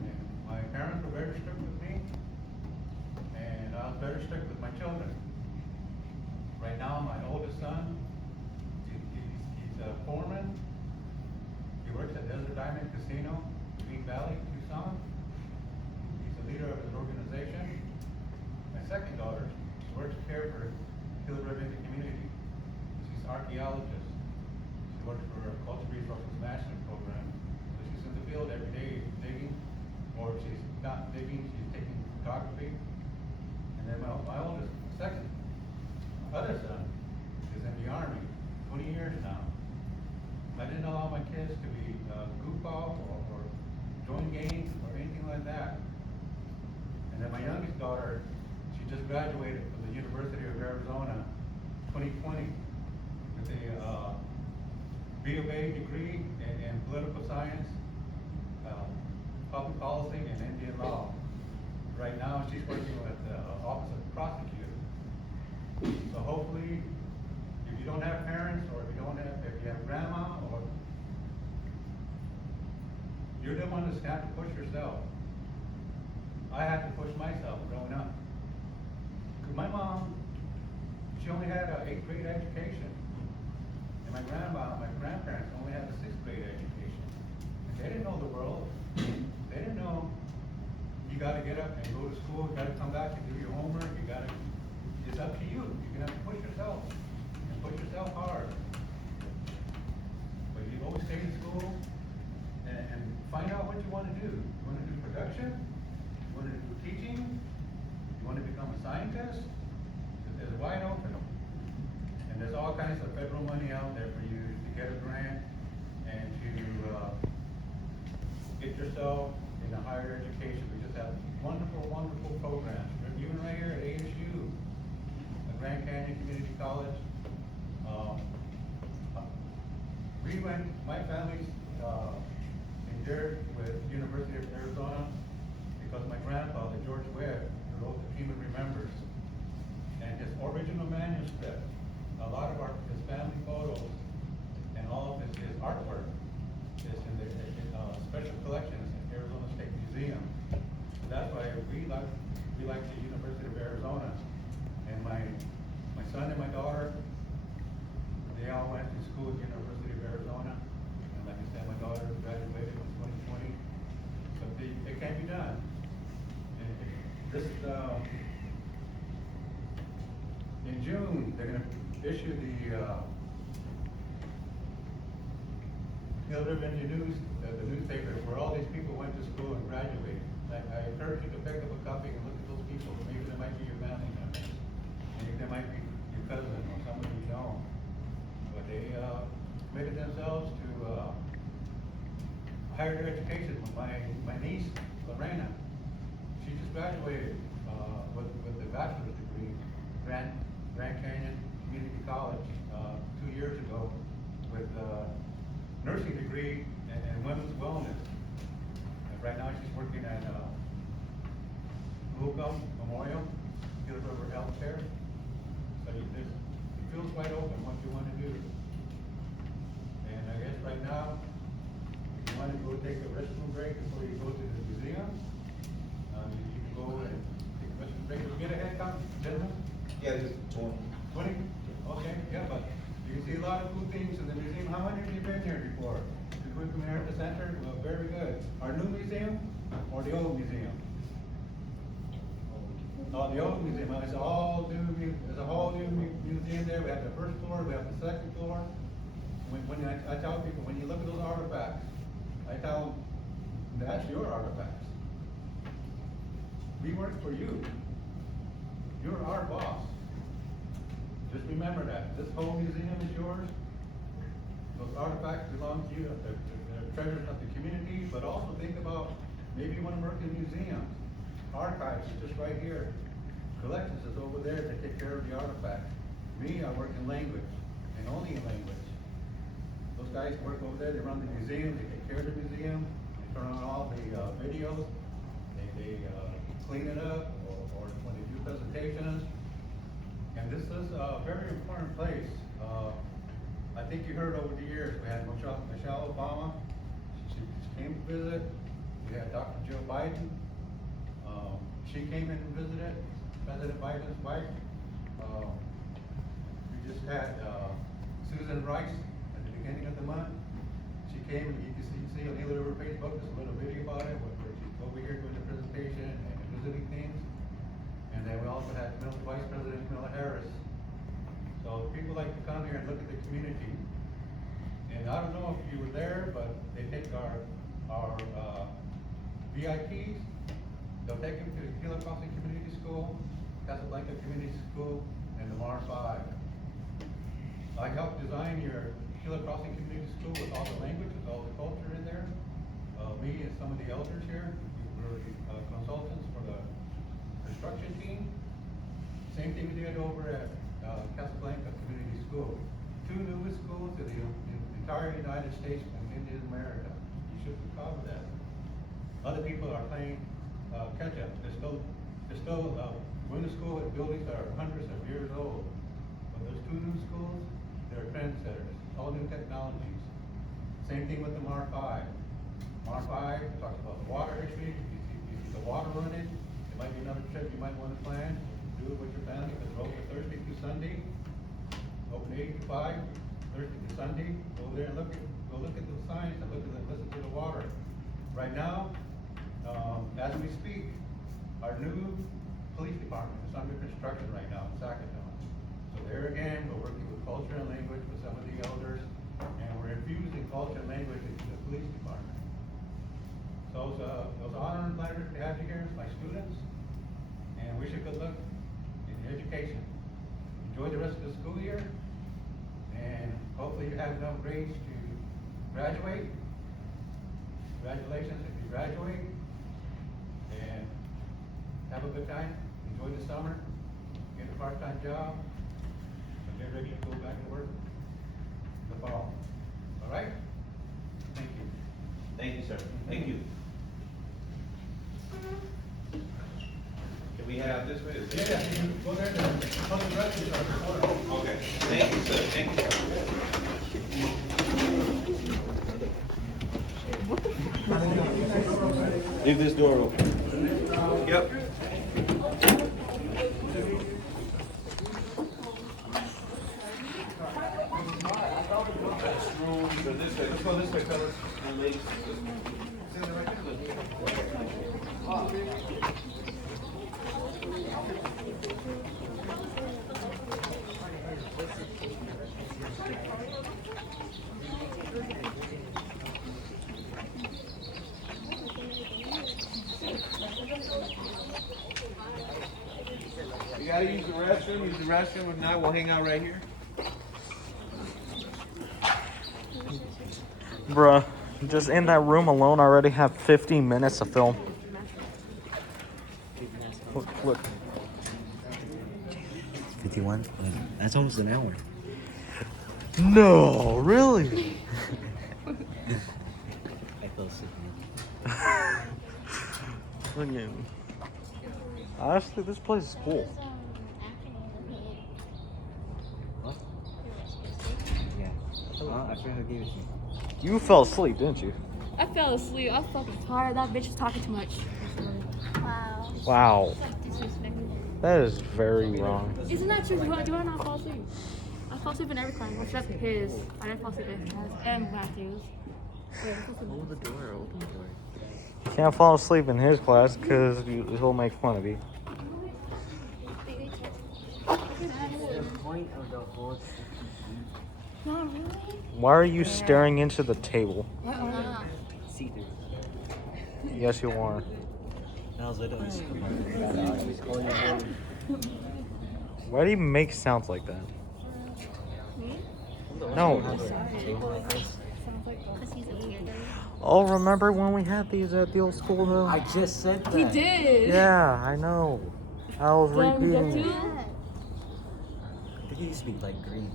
and my parents were very strict with me, and I was very strict with my children. Right now, my oldest son, he's a foreman. He works at Desert Diamond Casino, Green Valley, Tucson. He's the leader of his organization. My second daughter works here for Gila River Indian Community. She's an archaeologist. She works for a Cultural Resources Management Program. So she's in the field every day digging, or if she's not digging, she's taking photography. And then my other son is in the Army, 20 years now. I didn't allow my kids to be goofball or join gangs or anything like that. And then my youngest daughter, she just graduated from the University of Arizona 2020 with a B of A degree in political science, public policy, and Indian law. Right now, she's working with the Office of the Prosecutor. So hopefully, if you don't have parents, or if you have grandma, or You're the one that's had to push yourself. I had to push myself growing up. 'Cause my mom, she only had an 8th grade education. And my grandparents only had a 6th grade education. And they didn't know the world. They didn't know you gotta get up and go to school, you gotta come back and do your homework, it's up to you. You're gonna have to push yourself, and push yourself hard. But you always stay in school and find out what you wanna do. You wanna do production? You wanna do teaching? You wanna become a scientist? It's wide open. And there's all kinds of federal money out there for you to get a grant and to get yourself in a higher education. We just have wonderful, wonderful programs. Even right here at ASU, Grand Canyon Community College. We went, my family's endured with University of Arizona because my grandfather, George Webb, wrote the Team of Remembers. And his original manuscript, a lot of his family photos and all of his artwork is in the special collections in Arizona State Museum. So that's why we like the University of Arizona. And my son and my daughter, they all went to school at the University of Arizona. And like I said, my daughter graduated in 2020. So it can be done. And in June, they're gonna issue the Hill River Indian News, the newspaper where all these people went to school and graduated. I encourage you to pick up a copy and look at those people. Maybe they might be your family members. Maybe they might be your cousin or somebody you know. But they committed themselves to higher education. My niece, Lorena, she just graduated with a bachelor's degree, Grand Canyon Community College, 2 years ago, with a nursing degree and women's wellness. And right now she's working at Lucum Memorial, Gila River Healthcare. So it feels wide open what you want to do. And I guess right now, if you want to go take a restroom break before you go to the museum, you can go and take a restroom break. Did you get a head count, gentlemen? Yeah, just 20. 20? Okay, yeah, but you can see a lot of cool things in the museum. How many of you been here before? You go from here at the center? Well, very good. Our new museum or the old museum? Oh, the old museum. It's all new. There's a whole new museum there. We have the first floor. We have the second floor. When I tell people, when you look at those artifacts, I tell them that's your artifacts. We work for you. You're our boss. Just remember that. This whole museum is yours. Those artifacts belong to you. They're treasures of the community, but also think about maybe you want to work in museums. Archives is just right here. Collections is over there. They take care of the artifacts. Me, I work in language, and only in language. Those guys work over there. They run the museum. They take care of the museum. They turn on all the videos. They clean it up, or when they do presentations. And this is a very important place. I think you heard over the years, we had Michelle Obama. She came to visit. We had Dr. Jill Biden. She came in and visited, President Biden's wife. We just had Susan Rice at the beginning of the month. She came, and you can see on the Gila River Facebook, there's a little video about it, where she's over here doing the presentation and visiting things. And then we also had Vice President Kamala Harris. So people like to come here and look at the community. And I don't know if you were there, but they take our VIPs. They'll take them to the Gila Crossing Community School, Casablanca Community School, and the Mar 5. I helped design your Gila Crossing Community School with all the languages, all the culture in there. Me and some of the elders here, we were consultants for the construction team. Same thing we did over at Casablanca Community School. 2 newest schools in the entire United States and Indian America. You should be proud of that. Other people are playing catch up. They're still going to school with buildings that are hundreds of years old. But those 2 new schools, they're trendsetters, all new technologies. Same thing with the Mar 5. modify, talk about the water issue, you see the water running, it might be another trip you might want to plan, do it with your family, because we're open Thursday through Sunday, open 8 to 5, Thursday to Sunday, go there and look at the signs and listen to the water. Right now, as we speak, our new police department is under construction right now in Sackatoon. So there again, we're working with culture and language with some of the elders, and we're infusing culture and language into the police department. So those honor and pleasure to have you here, my students, and wish you good luck in your education. Enjoy the rest of the school year, and hopefully you have enough grades to graduate. Congratulations if you graduate, and have a good time. Enjoy the summer, get a part-time job, and get ready to go back to work in the fall. All right? Thank you. Thank you, sir. Thank you. Can we head out this way? Yeah, you can go there and put the rest of the Okay. Thank you, sir. Thank you. Leave this door open. Yep. So this way, let's go this way, fellas and ladies. You gotta use the restroom, use the restroom. If not, we'll hang out right here. Bruh, just in that room alone, I already have 15 minutes of film. Look. 51? That's almost an hour. No, really? I fell asleep. Again. Honestly, this place is cool. What? Yeah. I forgot who gave it to me. You fell asleep, didn't you? I fell asleep. I was fucking tired. That bitch was talking too much. Wow. Wow. Disrespectful. That is very wrong. Isn't that true? Do I not fall asleep? I fall asleep in every class except his. I didn't fall asleep in his class and Matthew's. Hold the door, open the door. You can't fall asleep in his class because he'll make fun of you. The point of the whole Not really. Why are you staring into the table? see through. Yes, you are. That was literally Why do you make sounds like that? No. Oh, remember when we had these at the old school though? I just said that. He did. Yeah, I know. I was repeating it. I think it used to be like green.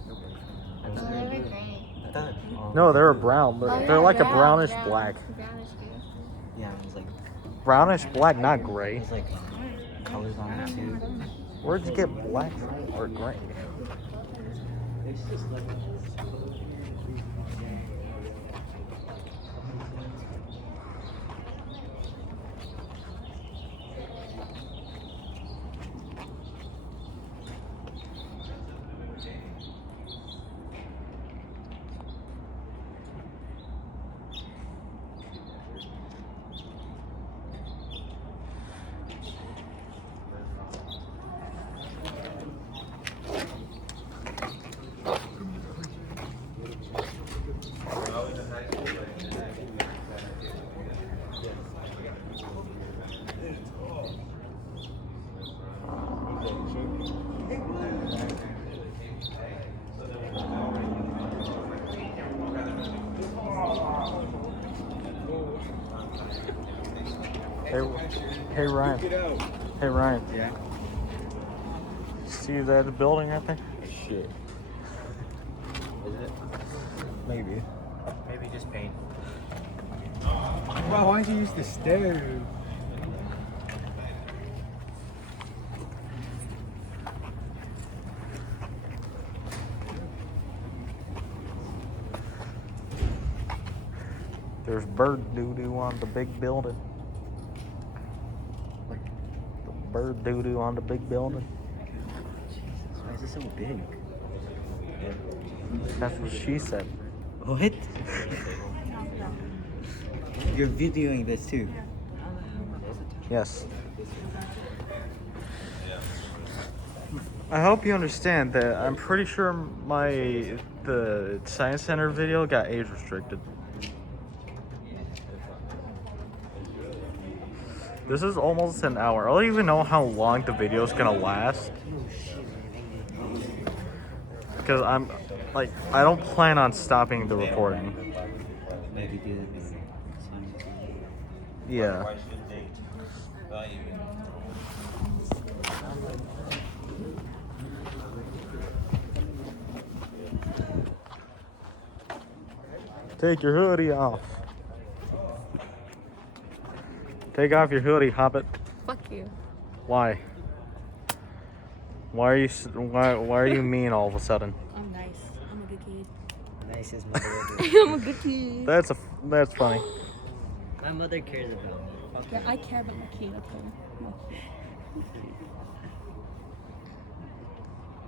No, they were brown, but they're like a brownish black. Yeah, it was like Brownish black, not gray. it was like colors on it too. Where'd you get black from? Or gray? It's just like Hey Ryan. Hey Ryan. Yeah. See that building out there? Shit. Is it? Maybe. Maybe just paint. Wow, why'd you use the stairs? There's bird doo-doo on the big building. The bird doo-doo on the big building. Why is it so big? That's what she said. What? You're videoing this too? Yes. I hope you understand that I'm pretty sure the Science Center video got age restricted. This is almost an hour. I don't even know how long the video is gonna last. Because I'm like, I don't plan on stopping the recording. Maybe do it. Yeah. Take your hoodie off. Take off your hoodie, Hobbit. Fuck you. Why? Why are you mean all of a sudden? I'm nice. I'm a good kid. Nice as mother. I'm a good kid. That's funny. My mother cares about me. Yeah, I care about my kid. Okay.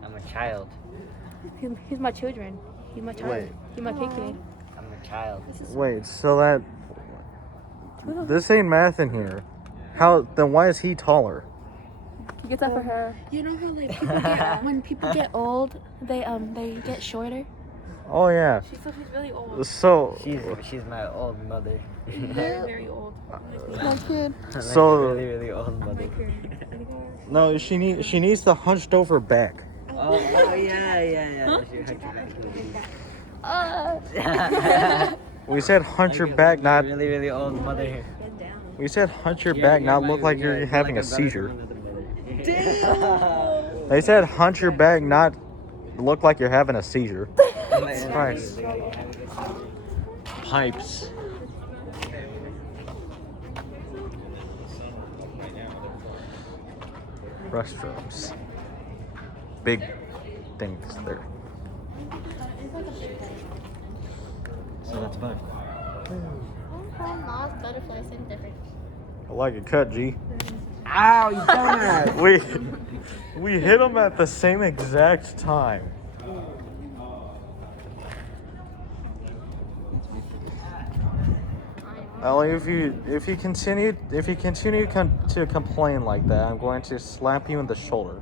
I'm a child. He's my children. He's my child. Wait. He's my kid. I'm a child. Wait, so that this ain't math in here. Then why is he taller? He gets that for her. You know how like people get, when people get old, they get shorter. Oh yeah. She's really old. So She's my old mother. Very old. My kid. So really old mother. No, she needs the hunched over back. Oh yeah. We said hunch your back, not really old mother here. We said hunch your back, not look like you're having a seizure. They said hunch your back, not look like you're having a seizure. Christ. Pipes. Restrooms. Big things there. So that's fun. Butterflies seem different. I like a cut, G. Ow, you dumbass! We hit them at the same exact time. Ellie, if you continue to complain like that, I'm going to slap you in the shoulder.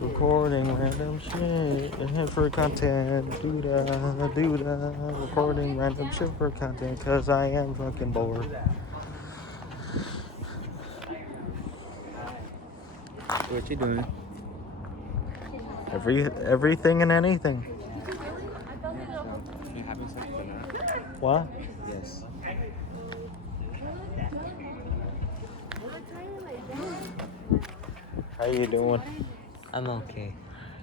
Recording random shit for content. Doo-da. Recording random shit for content because I am fucking bored. What you doing? Everything and anything. You having something for that? What? Yes. How you doing? I'm okay.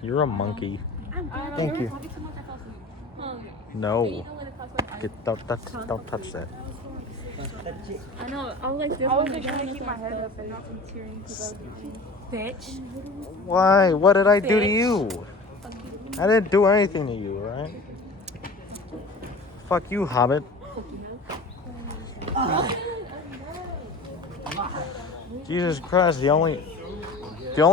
You're a monkey. Thank you. No. Don't touch that. I know. I was like this. I was just trying to keep my head up and not from tearing because bitch. Why? What did I do to you? I didn't do anything to you, right? Fuck you, Hobbit. Jesus Christ, the only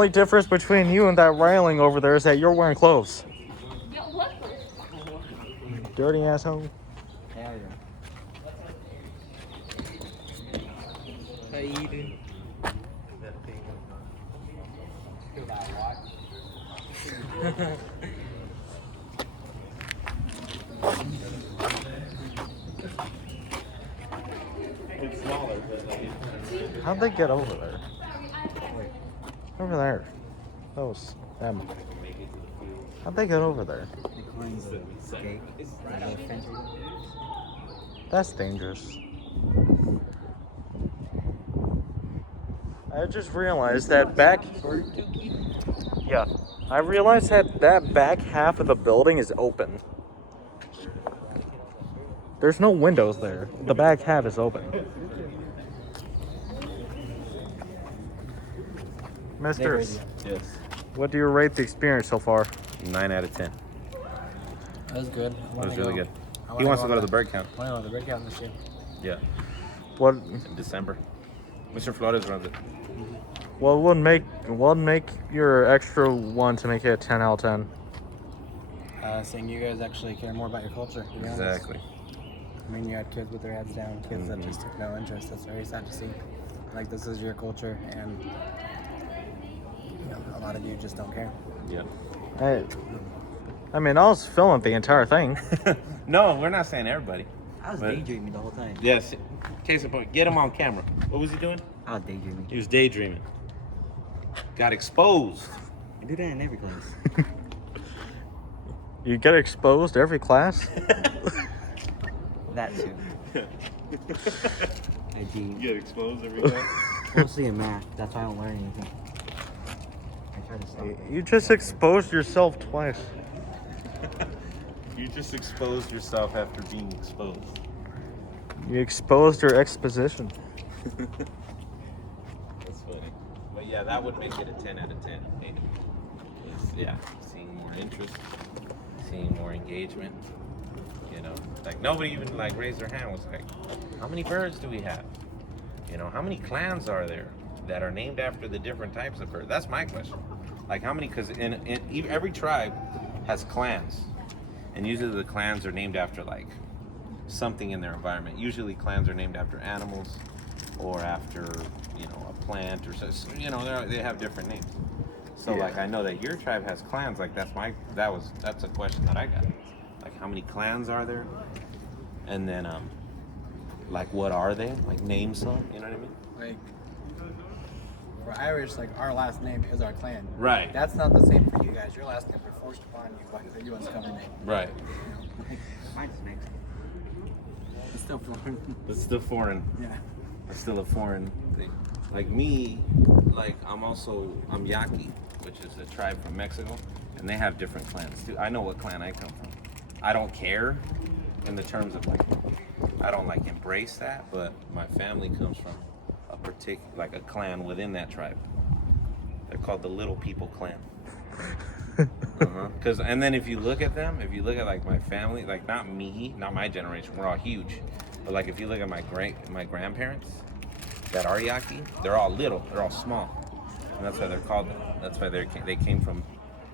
difference between you and that railing over there is that you're wearing clothes. Dirty asshole. Hell yeah. How you doing? How'd they get over there? Over there. That was them. How'd they get over there? That's dangerous. I just realized that back... Yeah. I realized that back half of the building is open. There's no windows there. The back half is open. Mister, Yes. what do you rate the experience so far? 9 out of 10. That was good. It was really good. He wants to go to the bird count. I want to go to the bird count this year. Yeah. What? In December. Mr. Flores runs it. What would make your extra one to make it a 10 out of 10? Seeing you guys actually care more about your culture. To be honest. Exactly. I mean, you had kids with their heads down, kids that just took no interest. That's very sad to see. Like, this is your culture, and you know, a lot of you just don't care. Yeah. I mean, I was filming the entire thing. No, we're not saying everybody. I was But- daydreaming the whole time. Yes. Case in point, get him on camera. What was he doing? I was daydreaming. He was daydreaming. Got exposed. I do that in every class. You get exposed every class? That too. I do. You get exposed every class? Mostly in math. That's why I don't learn anything. I try to stop. You just exposed yourself twice. You just exposed yourself after being exposed. You exposed your exposition. That's funny. But yeah, that would make it a 10 out of 10. Yeah, seeing more interest, seeing more engagement. You know, like nobody even like raised their hand. Was like, how many birds do we have? You know, how many clans are there that are named after the different types of birds? That's my question. Like how many? Because in every tribe has clans, and usually the clans are named after like something in their environment. Usually clans are named after animals or after, you know, a plant or so. You know, they have different names. So like I know that your tribe has clans. Like that's a question that I got. Like how many clans are there? And then like what are they? Like name some. You know what I mean? Like, for Irish, like our last name is our clan. Right. That's not the same for you guys. Your last names are forced upon you by the U.S. government. Right. Mine's next. It's still foreign. It's still foreign. Yeah. It's still a foreign thing. Like me, like I'm Yaqui, which is a tribe from Mexico, and they have different clans too. I know what clan I come from. I don't care in the terms of like, I don't like embrace that, but my family comes from a like a clan within that tribe. They're called the Little People Clan. Cause and then if you look at like my family, like not me, not my generation, we're all huge, but like if you look at my grandparents that are Yaqui, they're all little, they're all small, and that's why they're called. That's why they came from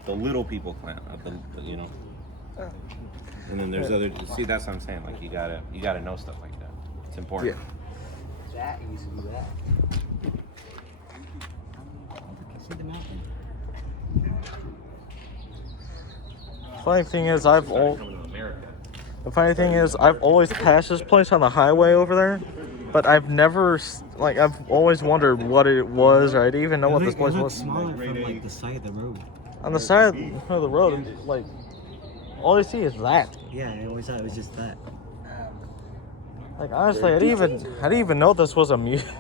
the Little People Clan, you know. And then there's other. See, that's what I'm saying. Like you gotta know stuff like that. It's important. That used to be that. See the mountain. Funny thing is, I've always passed this place on the highway over there, but I've never I've always wondered what it was, or I didn't even know what this place was. Smaller from like the side of the road. On the side of the road, like all I see is that. Yeah, I always thought it was just that. Like honestly, I didn't even know this was a museum.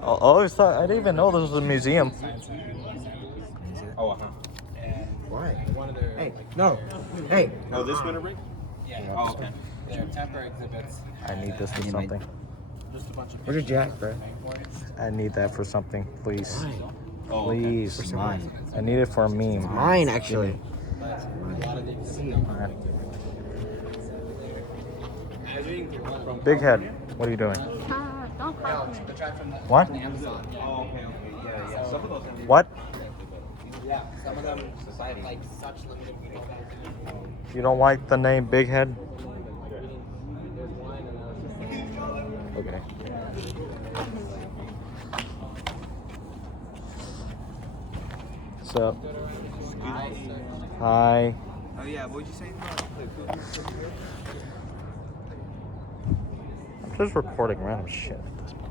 I always thought I didn't even know this was a museum. Oh, Why? One of their, Hey, no. Hey. Oh, this winter break? Yeah. Oh, okay. They're temporary exhibits. I need this for something. Just a bunch of Where's your jack, bro? I need that for something, please. Oh, okay. Please. Mine. I need it for a meme. Mine, actually. Big Head, what are you doing? Don't call me. What? Oh, okay. Yeah. Some of those. What? Yeah, some of them like such limited. You don't like the name Big Head? Okay. So, hi. Oh yeah, what'd you say? I'm just recording random shit at this point.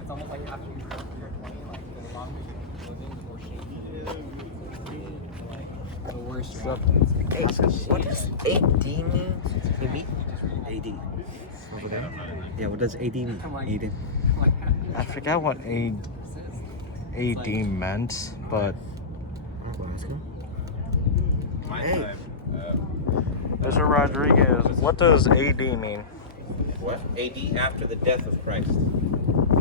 It's almost like after you're 20, like the longer you live in, the more shaky it is. Like the worse first Sup? Hey, what does AD mean? Maybe? AD. Over there? Yeah, what does AD mean? Aiden. I forgot what AD meant, but. Hey. Mr. Rodriguez, what does AD mean? What? AD, after the death of Christ.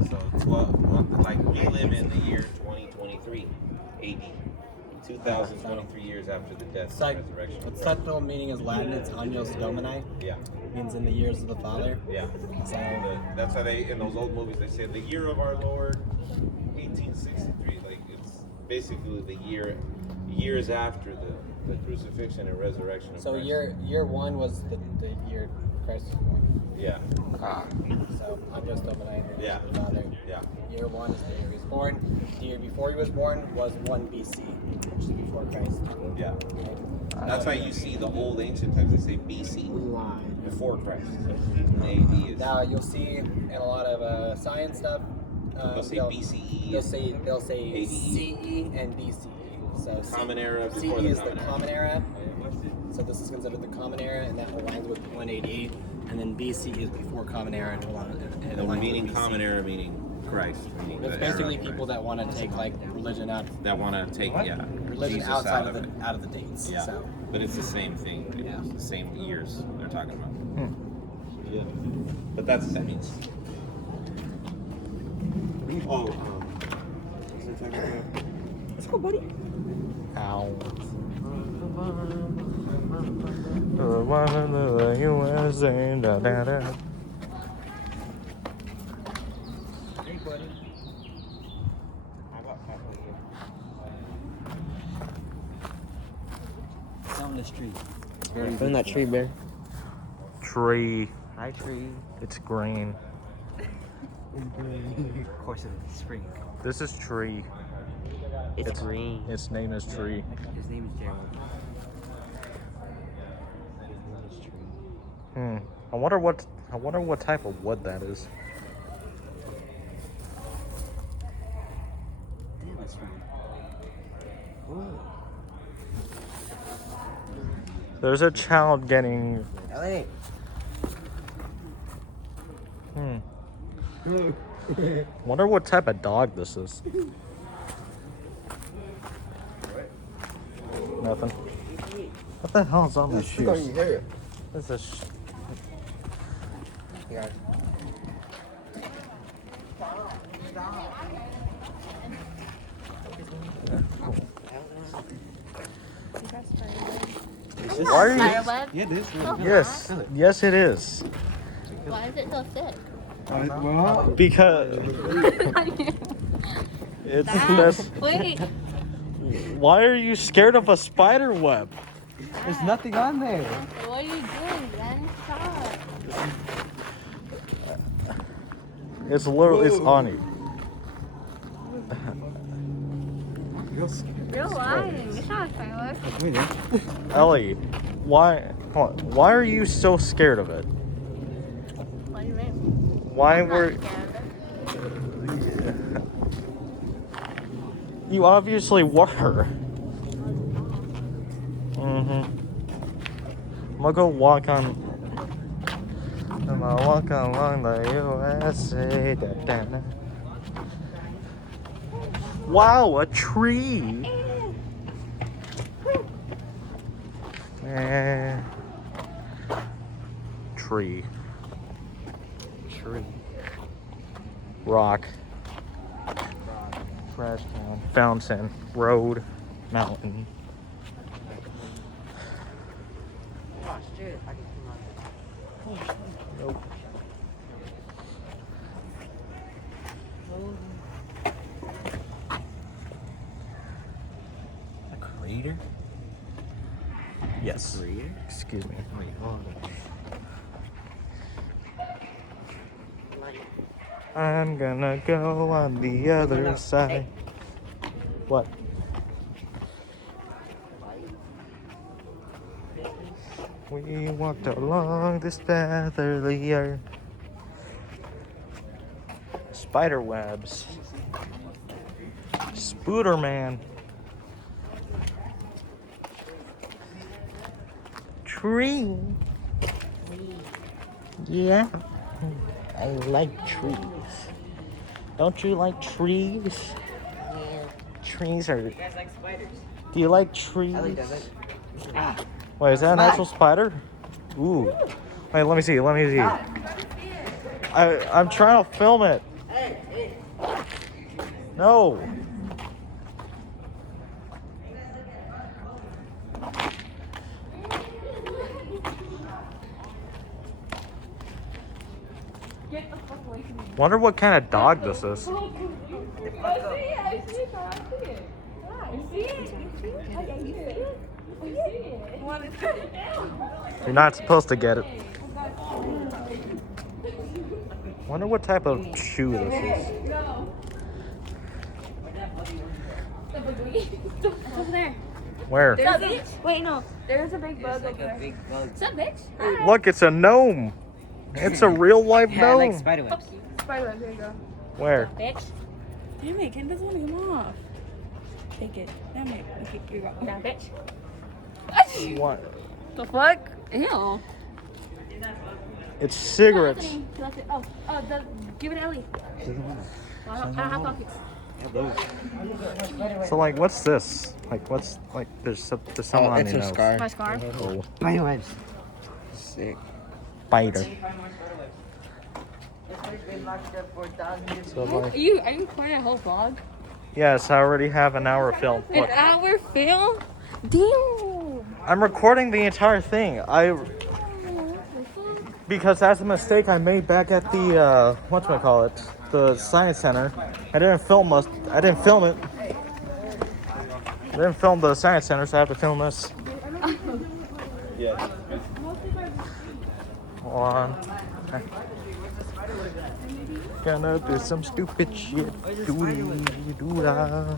So 12, like we live in the year 2023, AD. 2023 years after the death and resurrection of The Christ. technical meaning is Latin. It's Años Domini. Yeah. Means in the years of the Father. Yeah. So That's how they, in those old movies, they said the year of our Lord, 1863. Like it's basically the years after the crucifixion and resurrection of so Christ. year one was the year Christ was born. Yeah. So Años Domini. Yeah. The Father. Yeah. Year one is the year he was born. The year before he was born was 1 BC, which is before Christ. Yeah. That's why you see the old ancient times, they say BC, before Christ. AD is. Now you'll see in a lot of science stuff. They'll say BCE. They'll say AD. CE and BCE. So Common era CE before the is common the era. common era. So this is considered the common era, and that aligns with 188. And then BC is before common era, and it aligns Meaning with BC. common era, meaning Christ. Meaning It's the era basically of people that want to take like religion out. that want to take religion Jesus outside out of the dates. Yeah, So. but it's the same thing. It's the same years they're talking about. Yeah, but that's what that means. Oh, Let's go, buddy. Ow. One of the USA. Da, da, da. Hey, buddy. I got halfway here. Down this tree. It's very Find that tree, Bear. Tree. Hi, tree. It's green. Of course, it's spring. This is Tree. It's green. Its name is Tree. His name is Gerald. I wonder what type of wood that is. Damn, that's right. There's a child getting. LA. Wonder what type of dog this is. Nothing. What the hell's on my shoes? What's this? Yeah. Why are you? Spiderweb? Yeah, it is. Oh, Yes, yes, it is. Why is it so thick? Because it's that's. Wait. Why are you scared of a spider web? There's nothing on there. What are you doing, Ben? Stop. It's literally it's on you. You're lying. It's not a firework. Ellie, why are you so scared of it? What do you mean? Why I'm not were scared you obviously were? I'm gonna go walk on. I'm gonna walk along the USA. Da, da, da. Wow, a tree. Tree. Rock. Trash can. Fountain. Road. Mountain. Oh, shit. I can come out. Nope. A crater? Yes. Crater? Excuse me. Wait, hold on. I'm gonna go on the other side. What? We walked along this path earlier. Spider webs. Spooderman. tree. Yeah. I like trees. Don't you like trees? Yeah. Trees are. You guys like spiders? Do you like trees? I like that. Ah. Wait, is that an actual spider? Ooh. Wait, let me see. Let me see. I'm trying to film it. No. Get the fuck away from me. Wonder what kind of dog this is. I see it. I see it. I see it. You see it? You see it? You see it? You see it? What is it? You're not supposed to get it. Wonder what type of shoe this is. No. The bugly. It's over there. Where? There's a bitch. Wait, no. There's a big bug Like over a there. big bug. What's up, bitch? Hi. Look, it's a gnome. It's a real life Yeah, I like gnome. spiderwebs. Spider, there you go. Where? Bitch. Damn it, Ken doesn't want to come off. Take it. Damn it. Okay, here you go. Down, bitch. What? The fuck? Ew. It's cigarettes. Oh, give it to Ellie. I don't have pockets. So like, what's this? Like, what's like? There's something on it's your a nose. scar. My scar. Oh, Spiderwebs. Sick. spider. So Are like, you recording a whole vlog? yes, I already have an hour film. An Look, hour film? Damn. I'm recording the entire thing. Because that's a mistake I made back at the whatchamacallit, the science center. I didn't film it. I didn't film the science center, so I have to film this. Yeah. Hold on. Okay. Gonna do some stupid shit. Doo-dee-doo-dah.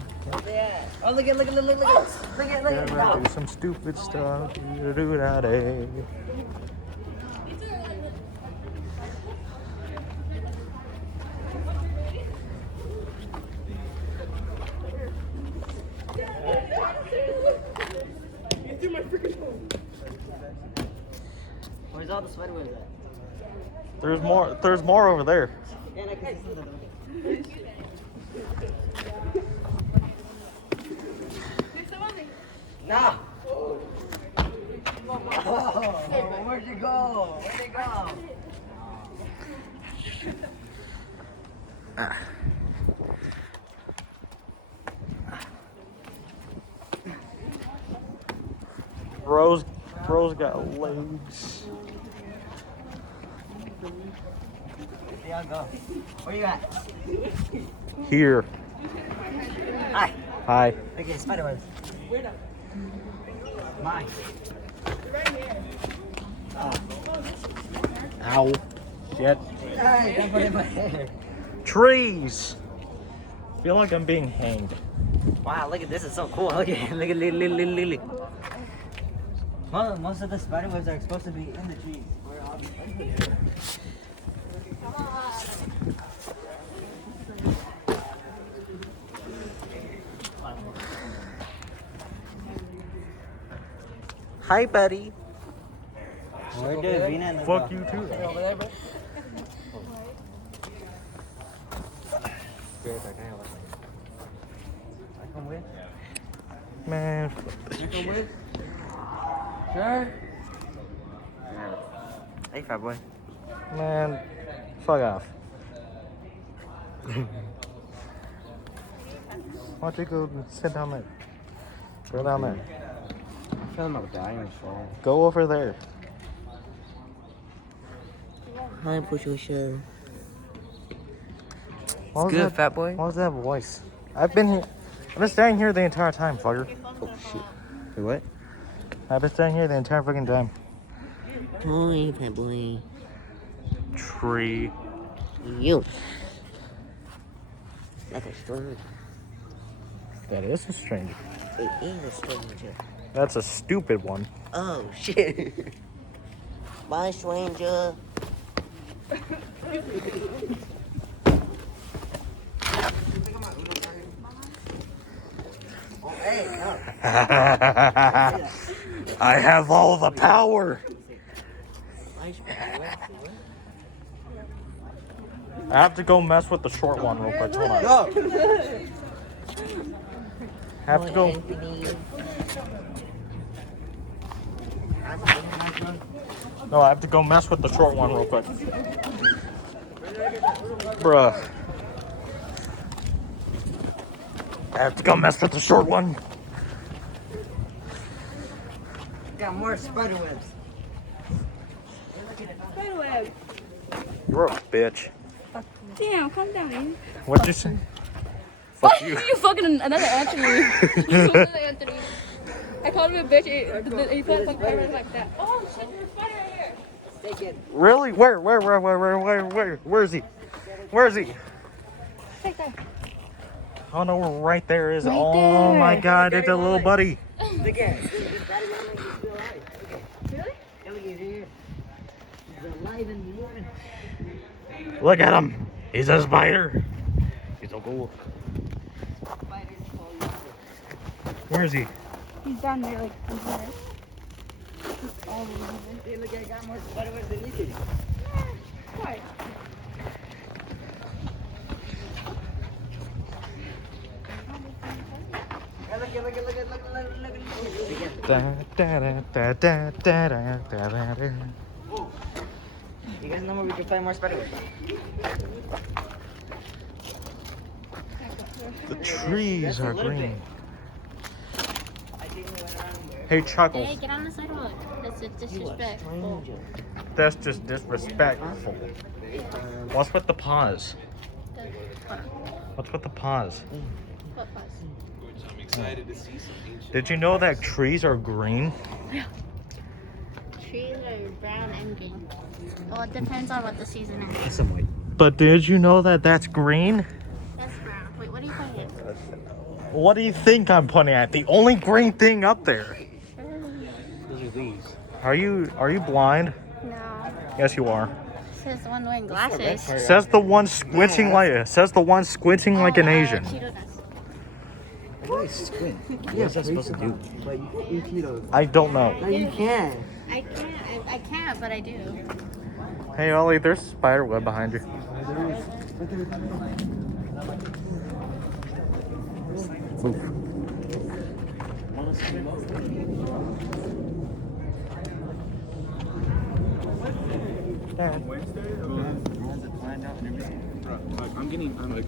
Oh, look at. Gonna do some stupid stuff. Doo-doo-dah-day. Where's all the spiderwebs at? There's more. There's more over there. Yeah, I can see some of them. Nah. Oh, where'd you go? Where'd you go? Bro's got legs. Where y'all go? Where you at? Here. Hi. Hi. Okay, spiderwebs. Mine. Ow. Shit. Hey, don't put it in my hair. Trees. I feel like I'm being hanged. Wow, look at this. It's so cool. Look at Lily. Most of the spiderwebs are supposed to be in the trees. Hi, buddy. Where did Vina and Fuck you too. over there, bro? I come with? Man. You come with? Sure. Hey, fat boy. Man. Fuck off. Why don't you go sit down there? Go down there. I feel like I'm dying. Go over there. Hi, Patricia. What was good, that, fat boy. What was that voice? I've been here. I've been staying here the entire time, fucker. Oh shit. Wait, what? I've been staying here the entire fucking time. Hi, fat boy. Tree. You. That's a stranger. That is a stranger. It is a stranger. That's a stupid one. Oh shit. Bye, stranger. Oh, hey, no. I have all the power. I have to go mess with the short one real quick. Hold on. I have to go. No, I have to go mess with the short one real quick. Bruh. I have to go mess with the short one. Got more spider webs. Spider web. You're a bitch. Damn, calm down. What'd you say? Fuck you. You fucking another Anthony. Another Anthony. I called him a bitch. He put like that. Oh shit, there's a spider right here. Take it. Really? Where is he? Where is he? Take that. Oh no, right there is. Right Oh there. my god, it's a little buddy. Look at it. This battery won't make you feel alive. Really? Yeah, look at here. He's alive and moving. Look at him. He's a spider. He's so cool. Where is he? He's down there, like under there. He's all over there. Hey, look, I got more spider webs than you do. Why? You guys know where we can find more spider webs? The trees are green. Hey, Chuckles. Hey, get on the sidewalk. That's disrespectful. That's just disrespectful. What's with the pause? What's with the pause? What pause? I'm excited to see some ancient. Did you know that trees are green? Trees are brown and green. Well, it depends on what the season is. Some white. But did you know that that's green? That's brown. Wait, what are you pointing at? What do you think I'm pointing at? The only green thing up there. Those are leaves. Are you blind? No. Yes, you are. Says the one wearing glasses. Says the one squinting like an Asian. Cheeto nuts. Why squint? What's that supposed to do? I don't know. No, you can. I can't, but I do. Hey Ollie, there's a spider web behind you.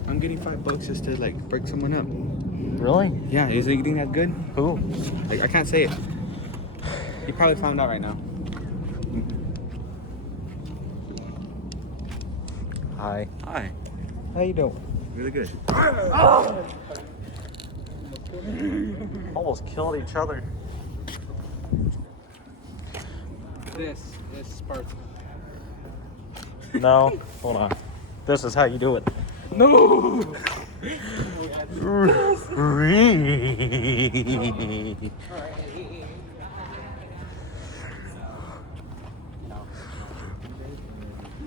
I'm getting $5 just to like break someone up. Really? Yeah, you think that's good? Who? Like, I can't say it. You probably found out right now. Hi. Hi. How you doing? Really good. Almost killed each other. This is Sparta. No, hold on. This is how you do it. No.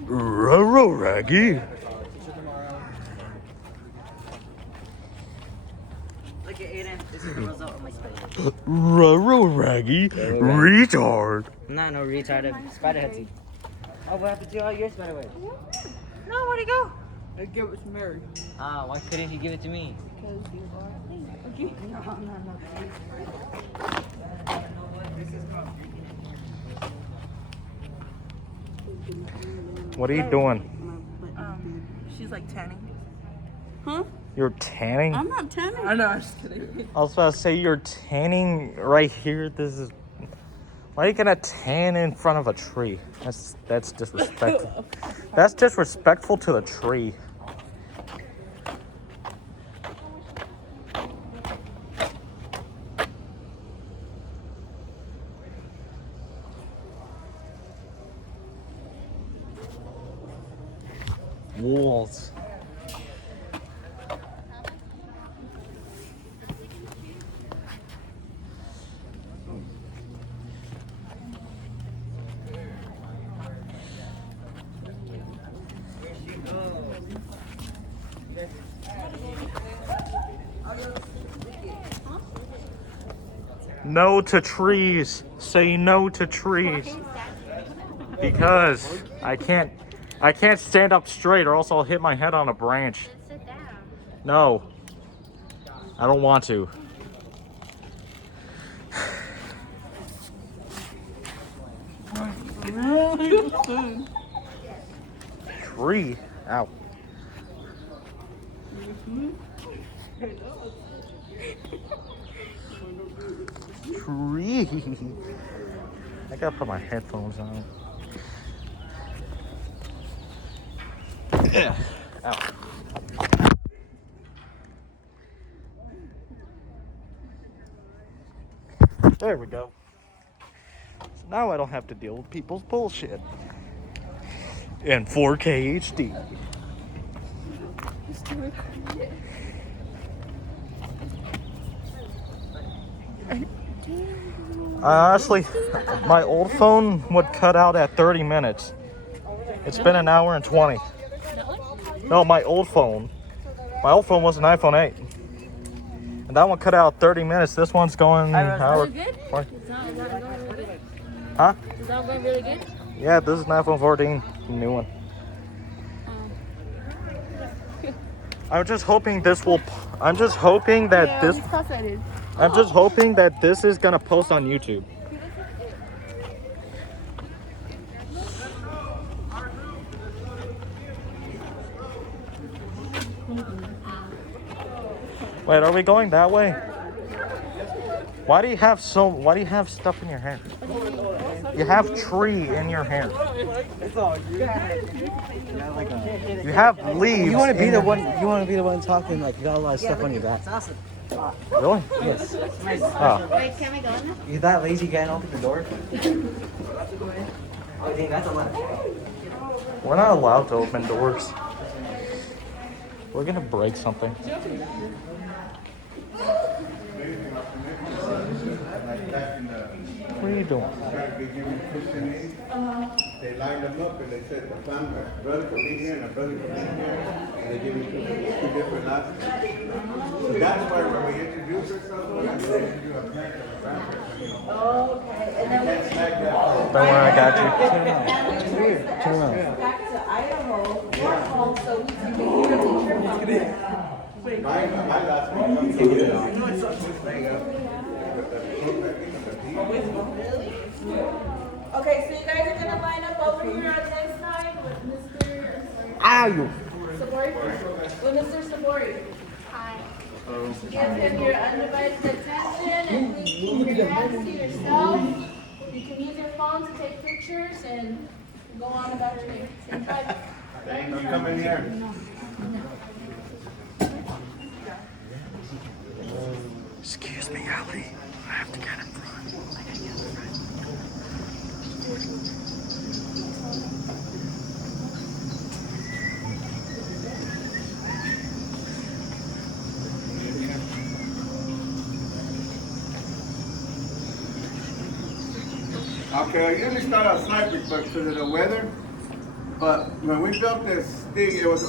Roro Raggy. Look at Aiden. This is the result of my spider. Roro Raggy. Retard. No, retard. Spider head teeth. Oh, what happened to all your spider webs? No, where'd he go? I give it to Mary. Why couldn't you give it to me? Because you are okay. No. What are you doing? She's like tanning. Huh? You're tanning? I'm not tanning. I know, I'm just kidding. I was about to say you're tanning right here. This is. Why are you gonna tan in front of a tree? That's disrespectful. That's disrespectful to the tree. Walls. No to trees. Say no to trees. Because I can't stand up straight or else I'll hit my head on a branch. Sit down. No. I don't want to. Tree. Ow. Tree. I gotta put my headphones on. Yeah. Ow. There we go. So now I don't have to deal with people's bullshit. In 4K HD. Honestly, my old phone would cut out at 30 minutes. It's been an hour and 20. No, my old phone. My old phone was an iPhone 8. And that one cut out 30 minutes. This one's going an hour. Is it good? Huh? Is that going really good? Yeah, this is an iPhone 14, new one. I'm just hoping this will. I'm just hoping that this. I'm just hoping that this is gonna post on YouTube. Wait, are we going that way? Why do you have stuff in your hair? You have tree in your hair. You have leaves. You want to be the one. You want to be the one talking like you got a lot of stuff on your back. Really? Yes. Oh. Wait, can we go in there? You that lazy guy and open the door? Oh, dang, that's a lot. We're not allowed to open doors. We're gonna break something. What are you doing? They lined them up and they said, a brother could be here and a brother could be here. And they give you two different lots. So that's why when we introduce ourselves, we're going to do a parent and a grandparent. Okay. And then Don't worry, I got you. Turn around. back to Idaho, we're home, so we can be here to teach My last one comes from here. Okay, so you guys are gonna line up over here on this side with Mr. Sabori. With Mr. Sabori. Hi. Give him your undivided attention and please keep your hands to yourself. You can use your phone to take pictures and go on about your day. Say bye. Thanks for coming here. Excuse me, Ali. I have to get in front. Okay, I usually start outside because of the weather, but when we built this thing, it was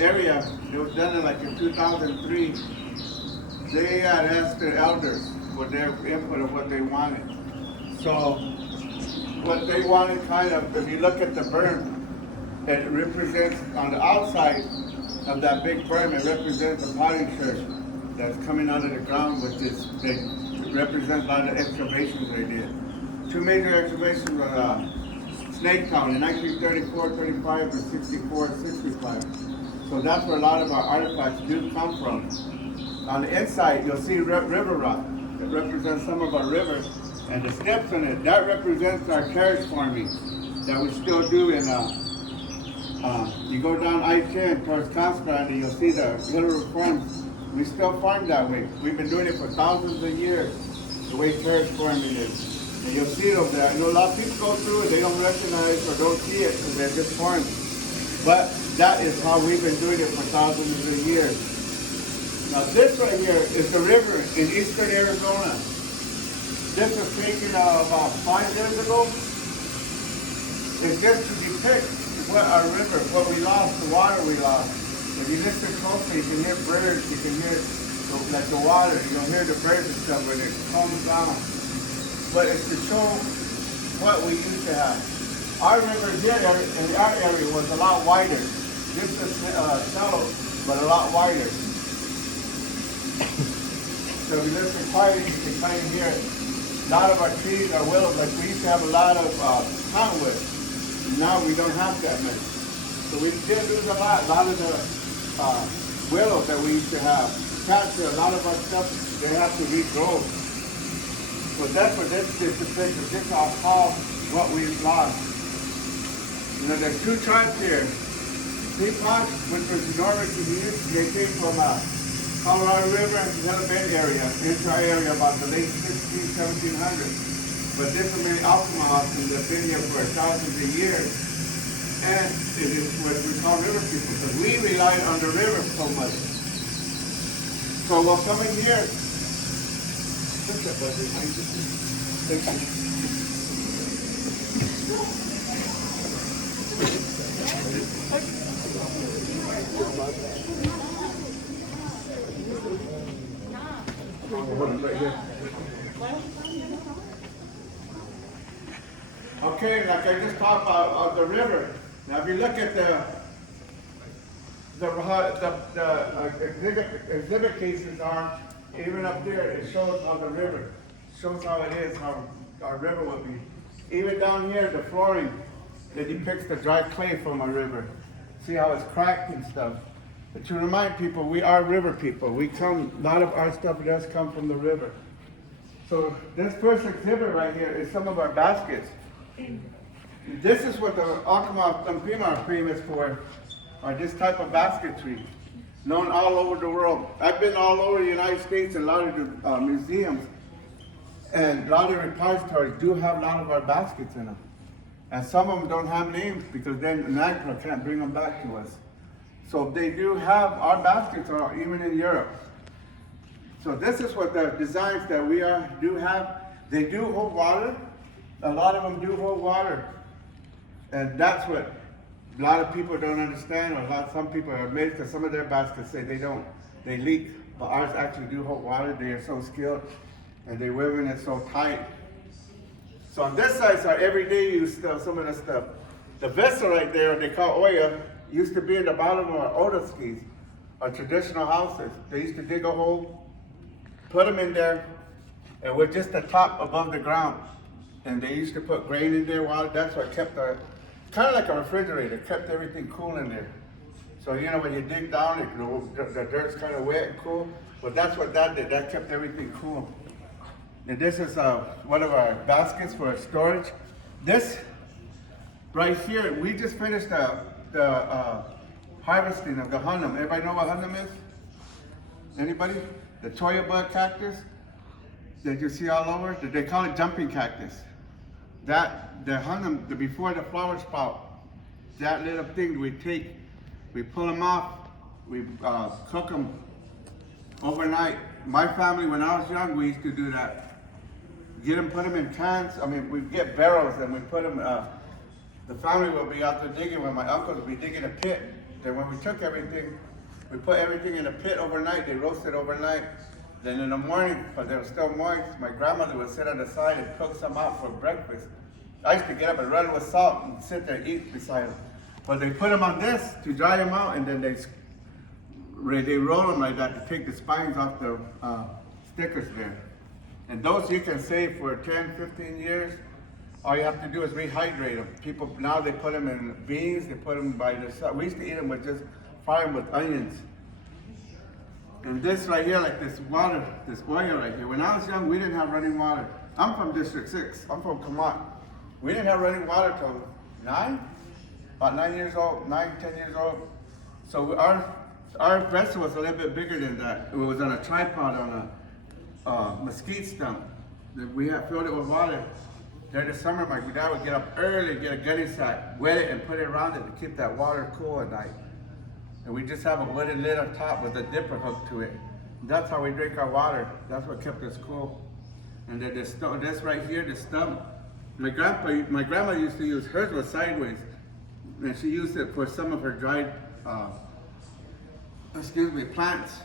area, it was done in like in 2003. They had asked their elders for their input of what they wanted. So what they wanted kind of, if you look at the berm, it represents on the outside of that big berm, it represents a potting church that's coming out of the ground with this thing. It represents a lot of excavations they did. Two major excavations were Snaketown in 1934, 35, and 64, 65. So that's where a lot of our artifacts do come from. On the inside, you'll see river rock that represents some of our rivers, and the steps on it, that represents our carriage farming that we still do in, you go down I-10 towards Constrand and you'll see the Little Farms. We still farm that way. We've been doing it for thousands of years, the way carriage farming is. And you'll see it over there. I know a lot of people go through it, they don't recognize or don't see it because they're just farms. But that is how we've been doing it for thousands of years. Now this right here is the river in eastern Arizona. This was taken about 5 years ago. It's just to depict what our river, what we lost, the water we lost. If you listen closely, you can hear birds, you can hear like the water, you'll hear the birds and stuff when it comes down. But it's to show what we used to have. Our river here in our area was a lot wider. Just as shallow, but a lot wider. So if you listen quietly, you can kind of hear it. A lot of our trees are willows, like we used to have a lot of cottonwood. Now we don't have that many. So we did lose a lot of the willows that we used to have. Cats, a lot of our stuff, they have to regrow. So that's what this is a picture. This is all what we've lost. You know, there's two tribes here. Pequot, which was Norwich and East, they came from Colorado River and Helena Bend area, into our area about the late 1700s. But this is many Alkmaars that have been here for thousands of years. And it is what we call river people, because we relied on the river so much. So we'll come in here. Thank you. Okay, like I just talked about the river. Now, if you look at the exhibit cases are even up there. It shows how the river shows how it is, how our river would be. Even down here, the flooring that depicts the dry clay from a river. See how it's cracked and stuff. But to remind people, we are river people. We come, a lot of our stuff does come from the river. So this first exhibit right here is some of our baskets. This is what the Acoma and Pima are famous for, are this type of basketry, known all over the world. I've been all over the United States and a lot of the museums, and a lot of repositories do have a lot of our baskets in them. And some of them don't have names because then NAGPRA can't bring them back to us. So they do have, our baskets are even in Europe. So this is what the designs that we do have. They do hold water. A lot of them do hold water. And that's what a lot of people don't understand, or some people are amazed because some of their baskets say they don't, they leak. But ours actually do hold water. They are so skilled and they weave it so tight. So on this side is our everyday use stuff, some of the stuff. The vessel right there, they call Oya, used to be in the bottom of our odaskis, our traditional houses. They used to dig a hole, put them in there, and with just the top above the ground. And they used to put grain in there, water. That's what kept our, kind of like a refrigerator, kept everything cool in there. So, you know, when you dig down, the dirt's kind of wet and cool. But that's what that did, that kept everything cool. And this is one of our baskets for storage. This right here, we just finished the harvesting of the hunam. Everybody know what hunam is? Anybody? The cholla bud cactus that you see all over. They call it jumping cactus. That, the hunam, before the flower sprout, that little thing we take, we pull them off, we cook them overnight. My family, when I was young, we used to do that. Get them, put them in cans. I mean, we get barrels and we put them, the family would be out there digging when my uncles would be digging a pit. Then when we took everything, we put everything in a pit overnight. They roasted overnight. Then in the morning, because they were still moist, my grandmother would sit on the side and cook some out for breakfast. I used to get up and run with salt and sit there and eat beside them. But they put them on this to dry them out, and then they roll them like that to take the spines off the stickers there. And those you can save for 10, 15 years. All you have to do is rehydrate them. People, now they put them in beans, they put them by the side. We used to eat them with just fry them with onions. And this right here, like this water, this oil right here. When I was young, we didn't have running water. I'm from District 6, I'm from Kamat. We didn't have running water till about 9 years old, 9, 10 years old. So our vessel was a little bit bigger than that. It was on a tripod on a mesquite stump. We had filled it with water. During the summer, my dad would get up early, get a gunny sack, wet it, and put it around it to keep that water cool at night. And we just have a wooden lid on top with a dipper hooked to it. And that's how we drink our water. That's what kept us cool. And then this right here, the stump. My grandma used to use, hers was sideways. And she used it for some of her dried, plants.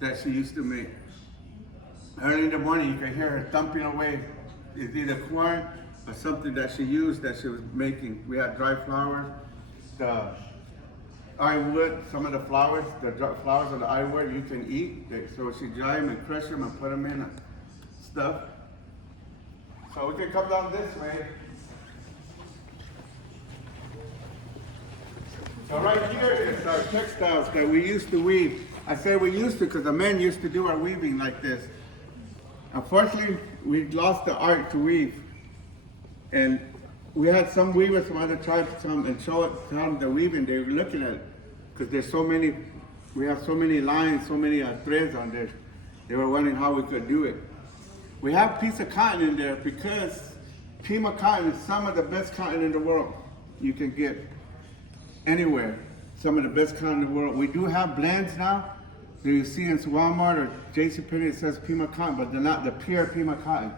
that she used to make. Early in the morning, you can hear her thumping away. It's either corn or something that she used that she was making. We had dry flour, the ironwood, some of the flowers, the flowers of the ironwood you can eat. So she dry them and crush them and put them in stuff. So we can come down this way. So right here is our textiles that we used to weave. I say we used to because the men used to do our weaving like this. Unfortunately, we lost the art to weave. And we had some weavers from other tribes come and show them the weaving. They were looking at it because there's so many, we have so many lines, so many threads on there. They were wondering how we could do it. We have a piece of cotton in there because Pima cotton is some of the best cotton in the world you can get anywhere. Some of the best cotton in the world. We do have blends now. Do you see in Walmart or JCPenney, it says Pima cotton, but they're not the pure Pima cotton.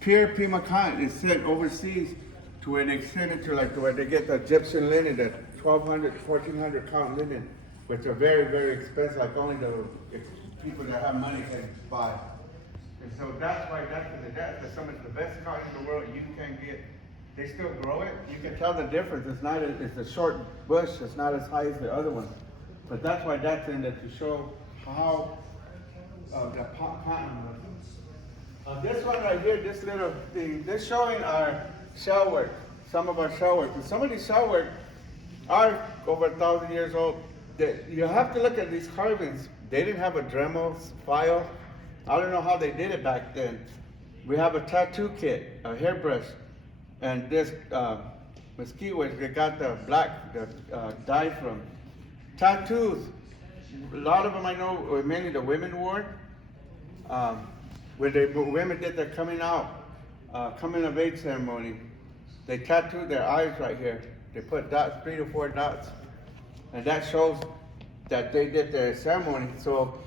Pure Pima cotton is sent overseas to where they send it to where they get the Egyptian linen, the 1,200, 1,400 count linen, which are very, very expensive, like only the people that have money can buy. And so that's why that's some of the best cotton in the world you can get. They still grow it. You can tell the difference. It's a short bush. It's not as high as the other ones. But that's why that's in there to show how the cotton was. This one right here, this little thing, this showing our shell work, some of our shell work. And some of these shell work are over 1,000 years old. You have to look at these carvings. They didn't have a Dremel file. I don't know how they did it back then. We have a tattoo kit, a hairbrush, and this mesquite which they got the black dye from. Tattoos, a lot of them I know, mainly the women wore. When women did their coming of age ceremony, they tattooed their eyes right here. They put dots, 3 to 4 dots, and that shows that they did their ceremony. So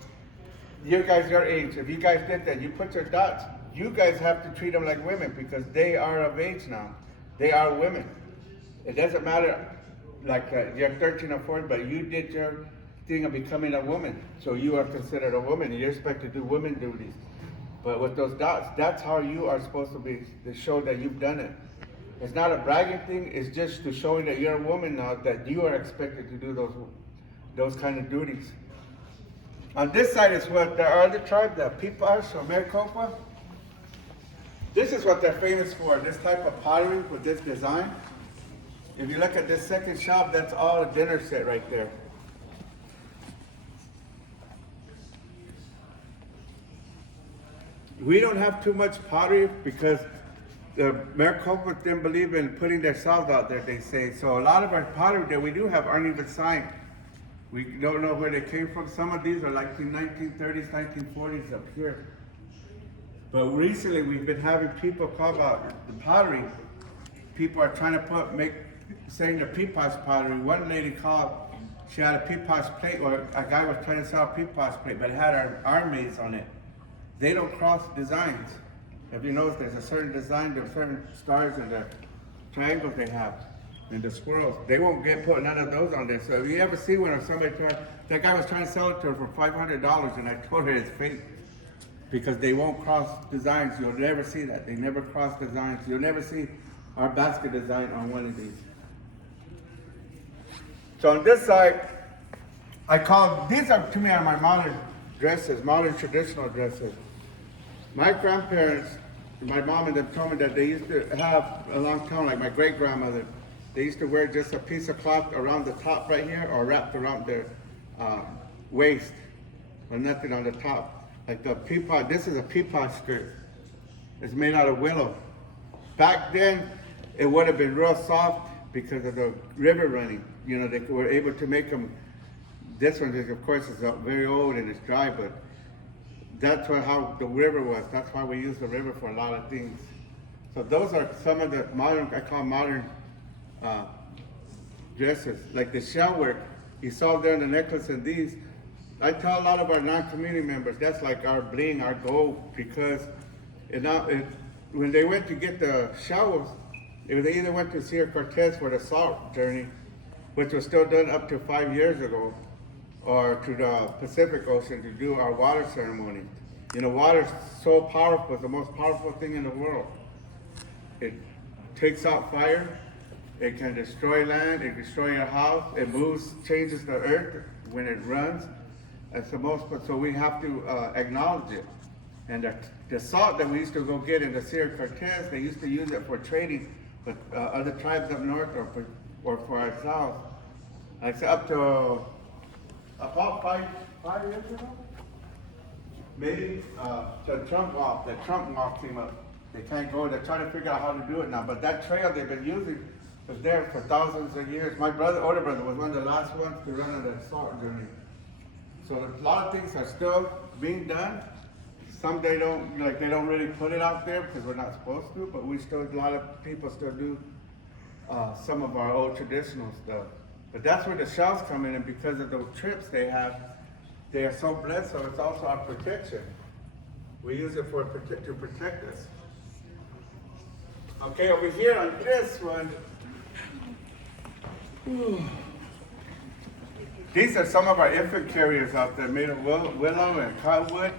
you guys your age, if you guys did that, you put your dots, you guys have to treat them like women because they are of age now. They are women. It doesn't matter like you're 13 or 14, but you did your thing of becoming a woman. So you are considered a woman and you're expected to do women duties. But with those dots, that's how you are supposed to be, to show that you've done it. It's not a bragging thing, it's just to show that you're a woman now, that you are expected to do those kind of duties. On this side is what the other tribe, the Pipas or Maricopa. This is what they're famous for, this type of pottery with this design. If you look at this second shop, that's all a dinner set right there. We don't have too much pottery because the Maricopa didn't believe in putting their selves out there, they say. So a lot of our pottery that we do have aren't even signed. We don't know where they came from. Some of these are like the 1930s, 1940s up here. But recently we've been having people call about the pottery. People are trying to saying the Pipas pottery. One lady called, she had a Pipas plate, or a guy was trying to sell a Pipas plate, but it had our maize on it. They don't cross designs. If you notice, there's a certain design, there's certain stars in the triangles they have, and the swirls. They won't put none of those on there. So if you ever see one or somebody that guy was trying to sell it to her for $500, and I told her it's fake. Because they won't cross designs. You'll never see that. They never cross designs. You'll never see our basket design on one of these. So on this side, these are to me are my modern dresses, modern traditional dresses. My grandparents, my mom and them told me that they used to have a long time, like my great grandmother, they used to wear just a piece of cloth around the top right here or wrapped around their waist or nothing on the top. Like the peapod, this is a peapod skirt. It's made out of willow. Back then, it would have been real soft because of the river running. You know, they were able to make them. This one, of course, is very old and it's dry, but that's how the river was. That's why we use the river for a lot of things. So those are some of the modern, I call modern dresses. Like the shell work, you saw there in the necklace and these. I tell a lot of our non-community members, that's like our bling, our gold, because when they went to get the shells, they either went to Sierra Cortez for the salt journey, which was still done up to 5 years ago, or to the Pacific Ocean to do our water ceremony. You know, water is so powerful, it's the most powerful thing in the world. It takes out fire, it can destroy land, it can destroy your house, it moves, changes the earth when it runs. That's the most, so we have to acknowledge it. And the salt that we used to go get in the Sierra Cortez, they used to use it for trading with other tribes up north or for ourselves. Like say up to about five years ago, maybe the Trump walk came up. They can't go, they're trying to figure out how to do it now. But that trail they've been using was there for thousands of years. My older brother, was one of the last ones to run on that salt journey. So a lot of things are still being done. Some they don't really put it out there because we're not supposed to, but a lot of people still do some of our old traditional stuff. But that's where the shells come in, and because of those trips they have, they are so blessed, so it's also our protection. We use it to protect us. Okay, over here on this one, these are some of our infant carriers out there made of willow and cottonwood.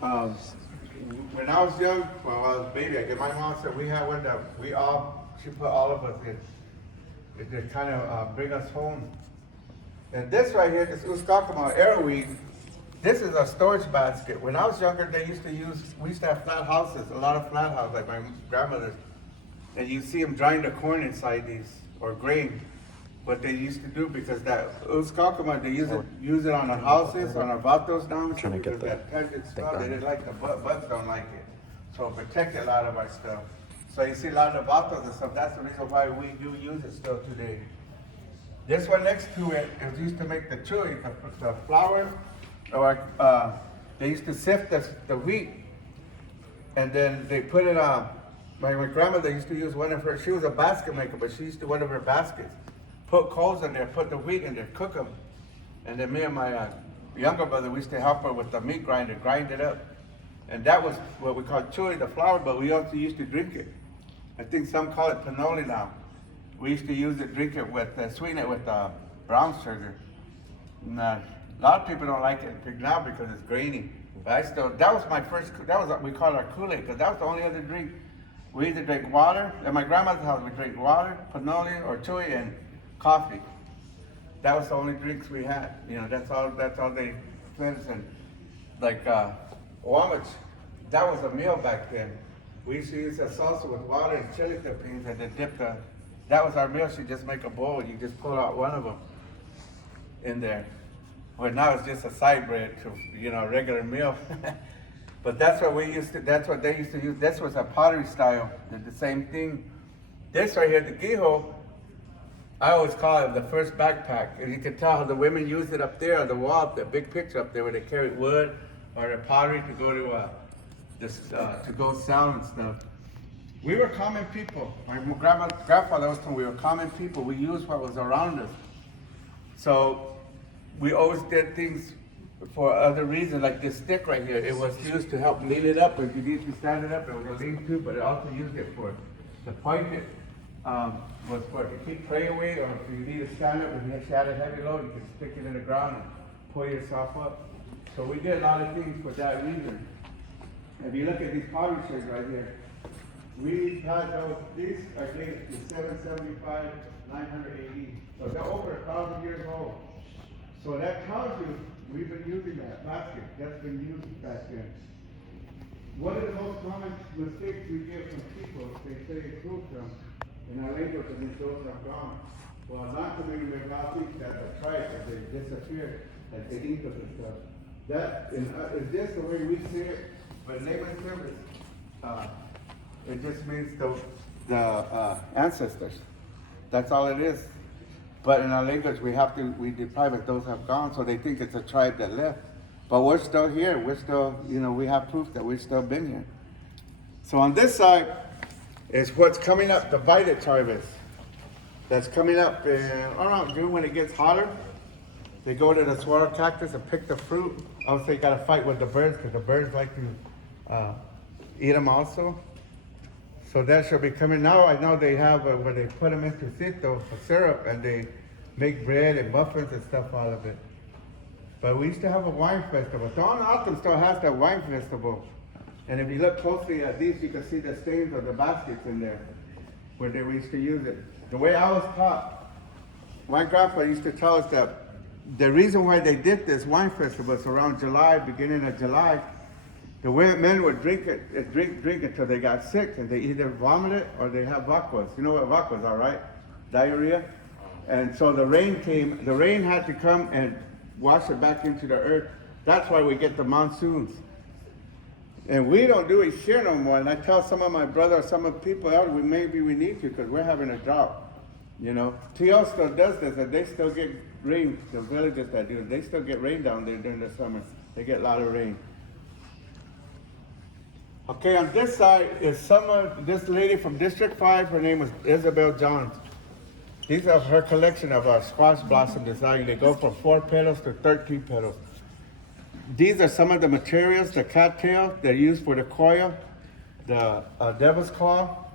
When I was young, well, I was a baby, my mom said we had one that she put all of us in. It to kind of bring us home. And this right here, this Uskakama arrowweed, this is a storage basket. When I was younger, we used to have flat houses, a lot of flat houses, like my grandmother's. And you see them drying the corn inside these, or grain. What they used to do, because that Uskakama, they use it on our houses, on our vatos down, because that tangent stuff, they didn't like the bugs don't like it. So it protected a lot of our stuff. So you see a lot of the vatos and stuff, that's the reason why we do use it still today. This one next to it is used to make the chewy, the flour, or they used to sift the wheat, and then they put it on. My grandmother used to use one of her, she was a basket maker, but she used to one of her baskets. Put coals in there, put the wheat in there, cook them. And then me and my younger brother, we used to help her with the meat grinder, grind it up. And that was what we call chewy, the flour, but we also used to drink it. I think some call it panoli now. We used to use it, drink it with, sweeten it with brown sugar. And, a lot of people don't like it now because it's grainy. But that was my first, that was what we call our Kool-Aid, because that was the only other drink. We either drink water, at my grandmother's house we drink water, panoli, or chewy, and coffee. That was the only drinks we had. You know, that's all they fed us. And like Owamich, that was a meal back then. We used to use a salsa with water and chili beans and then dip that was our meal. She'd just make a bowl and you just pull out one of them in there. Well, now it's just a side bread to, a regular meal. But that's what they used to use. This was a pottery style, the same thing. This right here, the giho, I always call it the first backpack. And you can tell how the women use it up there on the wall, the big picture up there where they carry wood or the pottery to go to go sell and stuff. We were common people. My grandfather was told we were common people. We used what was around us. So we always did things for other reasons, like this stick right here. It was used to help lean it up. If you need to stand it up, it was a lean-to, but it also used it for the point. Was for to keep prey away, or if you need to stand up and you had a heavy load, you can stick it in the ground and pull yourself up. So we did a lot of things for that reason. If you look at these pottery shells right here, we had these are dated to 775, 900 AD. So they're over 1,000 years old. So that tells you we've been using that basket. That's been used back then. One of the most common mistakes we get from people, they say it's them. In our language, and these shows are gone. Well, not too many Megati that are tried, that they disappeared, that they eat them and stuff. That is just the way we see it, but layman terms, it just means the ancestors. That's all it is. But in our language, we deprive it, those have gone, so they think it's a tribe that left. But we're still here. We're still, we have proof that we've still been here. So on this side is what's coming up, the Vitelage harvest. That's coming up around June when it gets hotter. They go to the saguaro cactus and pick the fruit. Obviously, you gotta fight with the birds because the birds like to eat them also. So that should be coming now. I know they have where they put them into cito for syrup, and they make bread and muffins and stuff out of it. But we used to have a wine festival. Don Alton still has that wine festival. And if you look closely at these, you can see the stains of the baskets in there where we used to use it. The way I was taught, my grandpa used to tell us that the reason why they did this wine festival is around July, beginning of July. The men would drink it until they got sick, and they either vomit it or they have vacuas. You know what vacuas are, right? Diarrhea. And so the rain came. The rain had to come and wash it back into the earth. That's why we get the monsoons. And we don't do it here no more. And I tell some of my brothers, some of the people out, maybe we need to, because we're having a drought. You know, TL still does this, and they still get rain. The villages that do it, they still get rain down there during the summer. They get a lot of rain. Okay, on this side is this lady from District 5. Her name is Isabel Johns. These are her collection of our squash blossom design. They go from 4 petals to 13 petals. These are some of the materials, the cattail they're used for the coil, the devil's claw,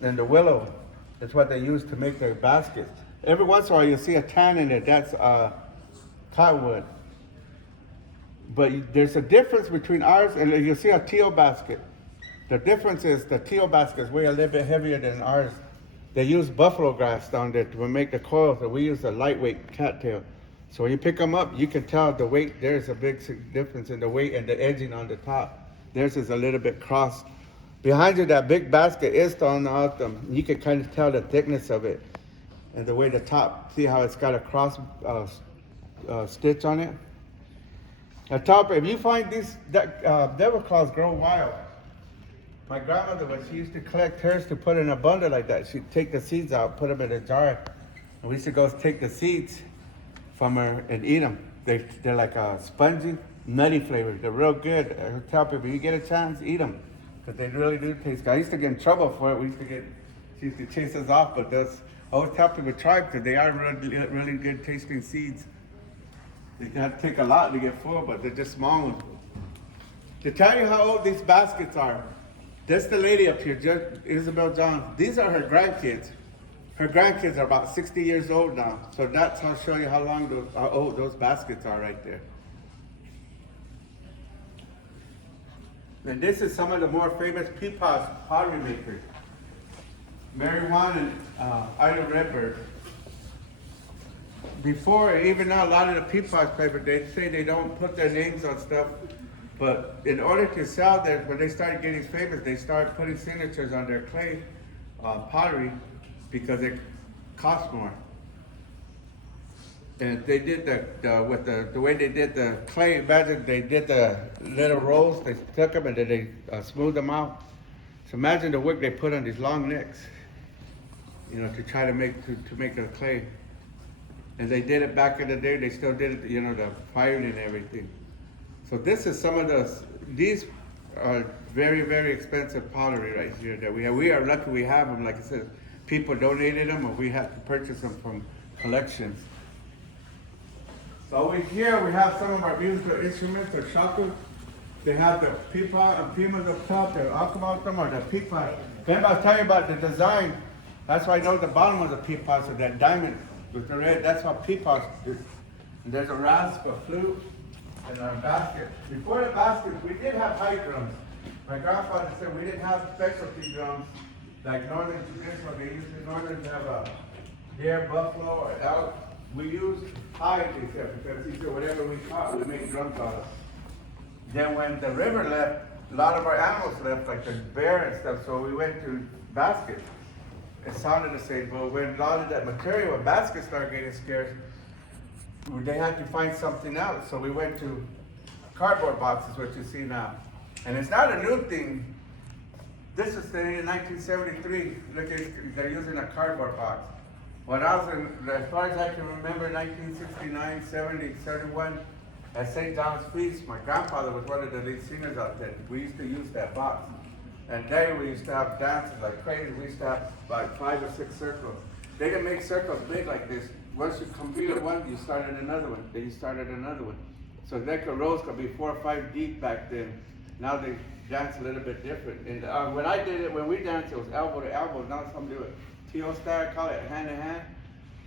and the willow. That's what they use to make their baskets. Every once in a while you'll see a tan in it, that's cottonwood. But there's a difference between ours and you'll see a teal basket. The difference is the teal baskets weigh a little bit heavier than ours. They use buffalo grass down there to make the coils, and we use a lightweight cattail. So when you pick them up, you can tell the weight. There's a big difference in the weight and the edging on the top. Theirs is a little bit crossed. Behind you, that big basket is Don Alton. You can kind of tell the thickness of it and the way the top. See how it's got a cross stitch on it? At top, if you find these devil claws grow wild. My grandmother, when she used to collect hers to put in a bundle like that, she'd take the seeds out, put them in a jar, and we used to go take the seeds from her and eat them. They're like a spongy, nutty flavor. They're real good. I tell people, if you get a chance, eat them, because they really do taste good. I used to get in trouble for it. She used to chase us off, but I always tell people try, because they are really good tasting seeds. You have to take a lot to get full, but they're just small ones. To tell you how old these baskets are, that's the lady up here, Judge Isabel Johns. These are her grandkids. Her grandkids are about 60 years old now. So that's how I'll show you how old those baskets are right there. And this is some of the more famous Peapods pottery makers. Mary Juan and Ida Redbird. Before, even now, a lot of the Peapods paper, they say they don't put their names on stuff. But in order to sell this, when they started getting famous, they started putting signatures on their clay pottery because it cost more. And they did with the way they did the clay, imagine they did the little rolls, they took them and then they smoothed them out. So imagine the work they put on these long necks, you know, to try to make the clay. And they did it back in the day, they still did it, you know, the firing and everything. So this is some of these are very, very expensive pottery right here that we have. We are lucky we have them. Like I said, people donated them or we had to purchase them from collections. So over here we have some of our musical instruments, the shaku. They have the peapod and pimas up top, the akamaltam or the peapod. Then I'll tell you about the design. That's why I know the bottom of the peapod, so that diamond with the red, that's how peapods do. And there's a rasp, a flute, and our basket. Before the basket, we did have high drums. My grandfather said we didn't have specialty drums like northern traditional. They used to northern have a deer, buffalo, or elk. We used high, they said, because he said whatever we caught, we made drums out of. Then when the river left, a lot of our animals left, like the bear and stuff, so we went to baskets. It sounded the same, but when a lot of that material, when baskets started getting scarce, they had to find something else. So we went to cardboard boxes, what you see now. And it's not a new thing. This is in 1973. Look, they're using a cardboard box. When I was as far as I can remember, 1969, 70, 71, at St. John's Feast, my grandfather was one of the lead singers out there. We used to use that box. And there we used to have dances like crazy. We used to have like 5 or 6 circles. They didn't make circles big like this. Once you completed one, you started another one. Then you started another one. So deck of rows could be 4 or 5 deep back then. Now they dance a little bit different. And when we danced, it was elbow to elbow. Now some do it T.O. style, call it hand to hand.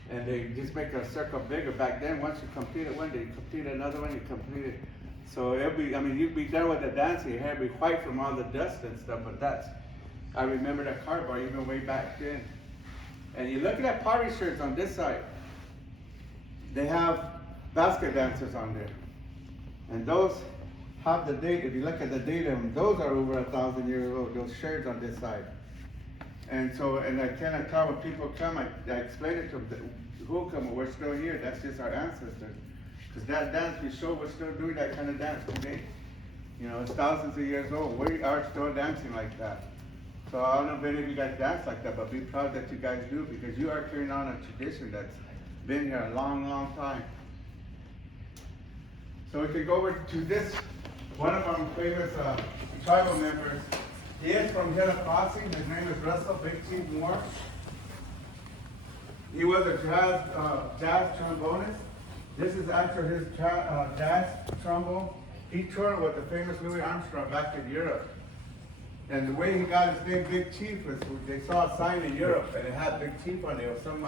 And they just make a circle bigger. Back then, once you completed one, they completed another one, you completed. So it'll be, I mean, you'd be done with the dancing, your hair would be white from all the dust and stuff, but that's, I remember that car bar even way back then. And you look at that party shirts on this side, they have basket dancers on there. And those have the date, if you look at the data, those are over 1,000 years old, those shirts on this side. And so, and I cannot tell when people come, I explain it to them, who come, we're still here, that's just our ancestors. Because that dance we show, we're still doing that kind of dance today. You know, it's thousands of years old, we are still dancing like that. So I don't know if any of you guys dance like that, but be proud that you guys do, because you are carrying on a tradition that's been here a long, long time. So we can go over to this, one of our famous tribal members. He is from Gila Crossing. His name is Russell Big Chief Moore. He was a jazz trombonist. This is after his jazz trombone. He toured with the famous Louis Armstrong back in Europe. And the way he got his name Big Chief was they saw a sign in Europe and it had Big Chief on it, or some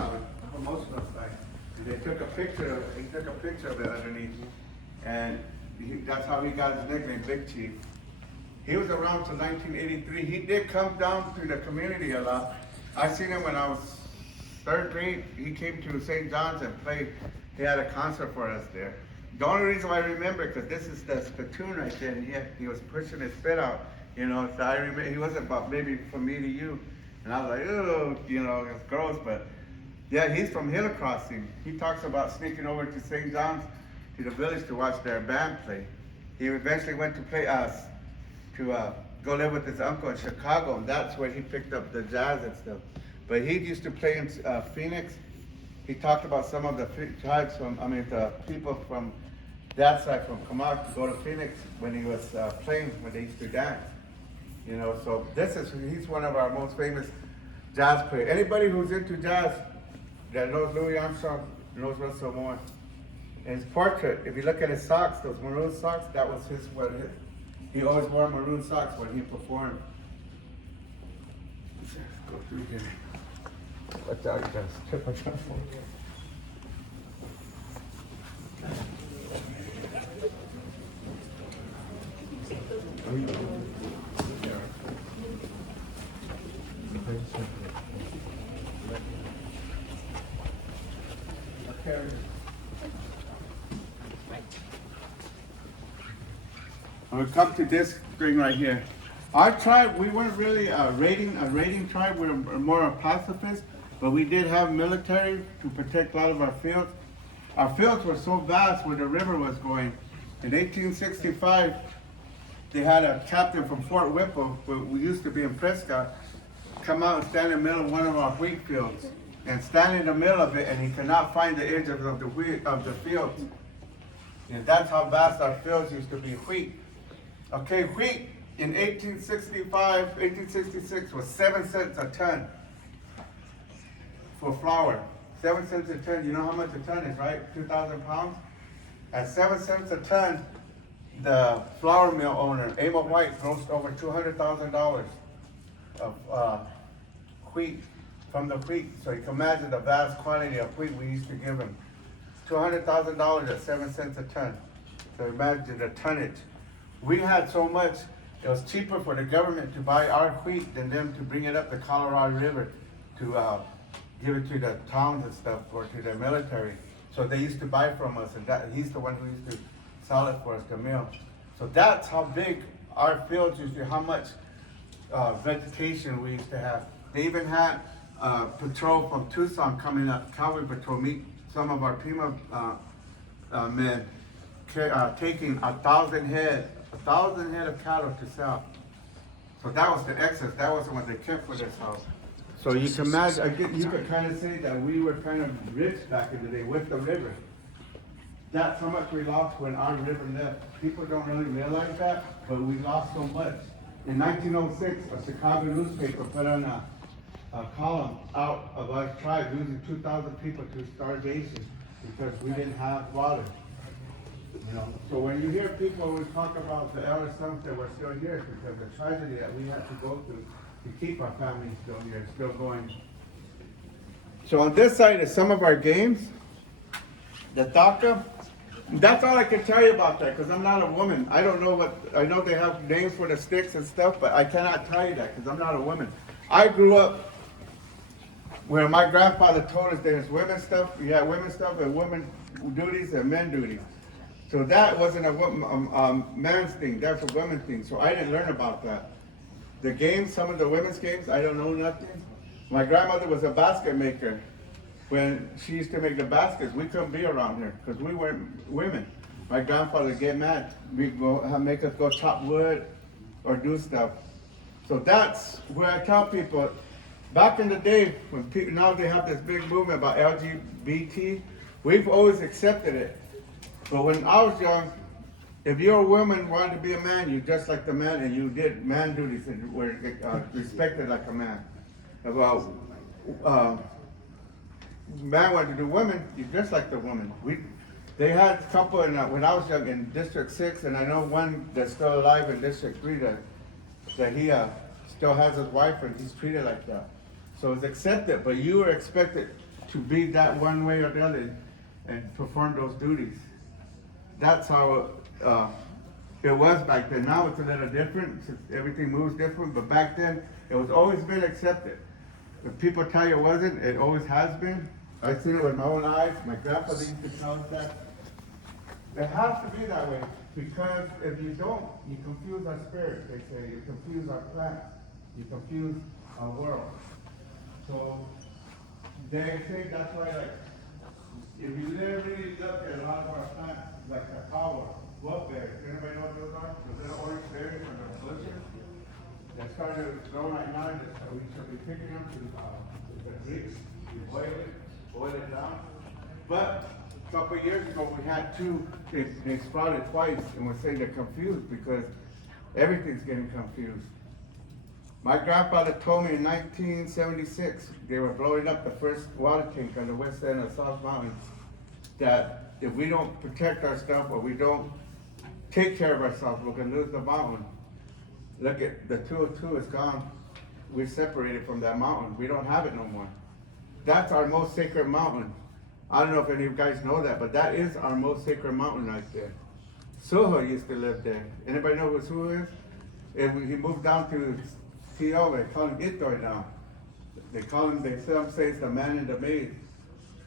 promotional sign. And they took a picture of it. He took a picture of it underneath. And that's how he got his nickname, Big Chief. He was around till 1983. He did come down to the community a lot. I seen him when I was 3rd grade. He came to St. John's and played. He had a concert for us there. The only reason why I remember, because this is the spittoon right there, and he was pushing his spit out, you know, so I remember, he wasn't about maybe from me to you. And I was like, oh, you know, it's gross, but yeah, he's from Gila Crossing. He talks about sneaking over to St. John's, to the village to watch their band play. He eventually went to play to go live with his uncle in Chicago, and that's where he picked up the jazz and stuff. But he used to play in Phoenix. He talked about some of the tribes from, the people from that side, from Kamak, to go to Phoenix when he was playing, when they used to dance. You know, so he's one of our most famous jazz players. Anybody who's into jazz that knows Louis Armstrong knows Russell Moore. And his portrait, if you look at his socks, those maroon socks, that was he always wore maroon socks when he performed. Let's go through here. Watch out, you guys. Trip my telephone. Okay. When we come to this thing right here, our tribe, we weren't really a raiding tribe. We were more a pacifist, but we did have military to protect a lot of our fields. Our fields were so vast where the river was going. In 1865, they had a captain from Fort Whipple, where we used to be in Prescott, come out and stand in the middle of one of our wheat fields, and stand in the middle of it, and he could not find the edge of the fields. And that's how vast our fields used to be, wheat. Okay, wheat in 1866 was 7 cents a ton for flour. 7 cents a ton, you know how much a ton is, right? 2,000 pounds? At 7 cents a ton, the flour mill owner, Abel White, grossed over $200,000 of wheat, from the wheat. So you can imagine the vast quantity of wheat we used to give him. $200,000 at 7 cents a ton. So imagine the tonnage. We had so much, it was cheaper for the government to buy our wheat than them to bring it up the Colorado River to give it to the towns and stuff, or to the military. So they used to buy from us, and he's the one who used to sell it for us, the mill. So that's how big our fields used to be, how much vegetation we used to have. They even had patrol from Tucson coming up, cavalry patrol, meet some of our Pima men, taking 1,000 head of cattle to sell. So that was the excess. That wasn't what they kept for themselves. So you can imagine, you could kind of say that we were kind of rich back in the day with the river. That's how much we lost when our river left. People don't really realize that, but we lost so much. In 1906, a Chicago newspaper put on a column out of our tribe losing 2,000 people to starvation because we didn't have water. You know, so when you hear people always talk about the elder sons that were still here, it's because the tragedy that we had to go through to keep our families still here, still going. So on this side is some of our games. The DACA. That's all I can tell you about that, because I'm not a woman. I don't know what, I know they have names for the sticks and stuff, but I cannot tell you that, because I'm not a woman. I grew up where my grandfather told us there's women stuff, you had women stuff and women duties and men duties. So that wasn't a man's thing, that's a women's thing, so I didn't learn about that. The games, some of the women's games, I don't know nothing. My grandmother was a basket maker. When she used to make the baskets, we couldn't be around her because we weren't women. My grandfather would get mad. We'd make us go chop wood or do stuff. So that's where I tell people, back in the day, when people, now they have this big movement about LGBT, we've always accepted it. But when I was young, if you're a woman wanted to be a man, you dressed like the man and you did man duties and were respected like a man. About man wanted to do women, you dress like the woman. They had a couple when I was young in District 6, and I know one that's still alive in District 3 that he still has his wife and he's treated like that. So it's accepted, but you were expected to be that one way or the other and perform those duties. That's how it was back then. Now it's a little different, everything moves different, but back then it was always been accepted. If people tell you it wasn't, it always has been. I've seen it with my own eyes. My grandfather used to tell us that. It has to be that way, because if you don't, you confuse our spirit, they say. You confuse our planet. You confuse our world. So they think that's why, like, if you really look at a lot of our plants, like the power, wolfberries, anybody know what those are? Those little orange berries from the bushes? They started growing right now, so we should be picking them to the Greeks. You boil it down. But a couple of years ago, we had two, they sprouted twice, and we're saying they're confused because everything's getting confused. My grandfather told me in 1976, they were blowing up the first water tank on the west end of South Mountain, that if we don't protect our stuff or we don't take care of ourselves, we're gonna lose the mountain. Look at the 202 is gone. We're separated from that mountain. We don't have it no more. That's our most sacred mountain. I don't know if any of you guys know that, but that is our most sacred mountain right there. Suho used to live there. Anybody know who Suho is? And he moved down to T.O. They call him Itoy now. They some say it's the man in the maze.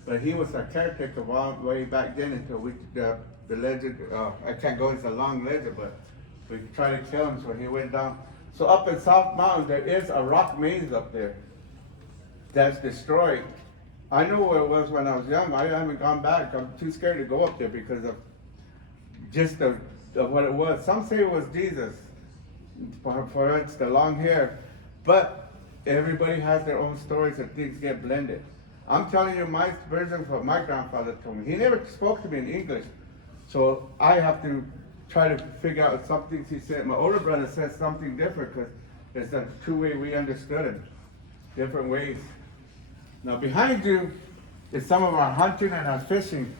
But he was our caretaker way back then until the legend, I can't go into a long legend, but we tried to kill him, so he went down. So up in South Mountain, there is a rock maze up there that's destroyed. I know where it was when I was young. I haven't gone back. I'm too scared to go up there because of just what it was. Some say it was Jesus. For it's the long hair. But everybody has their own stories and things get blended. I'm telling you my version of what my grandfather told me. He never spoke to me in English. So I have to try to figure out some things he said. My older brother said something different because it's the two way we understood it. Different ways. Now behind you is some of our hunting and our fishing.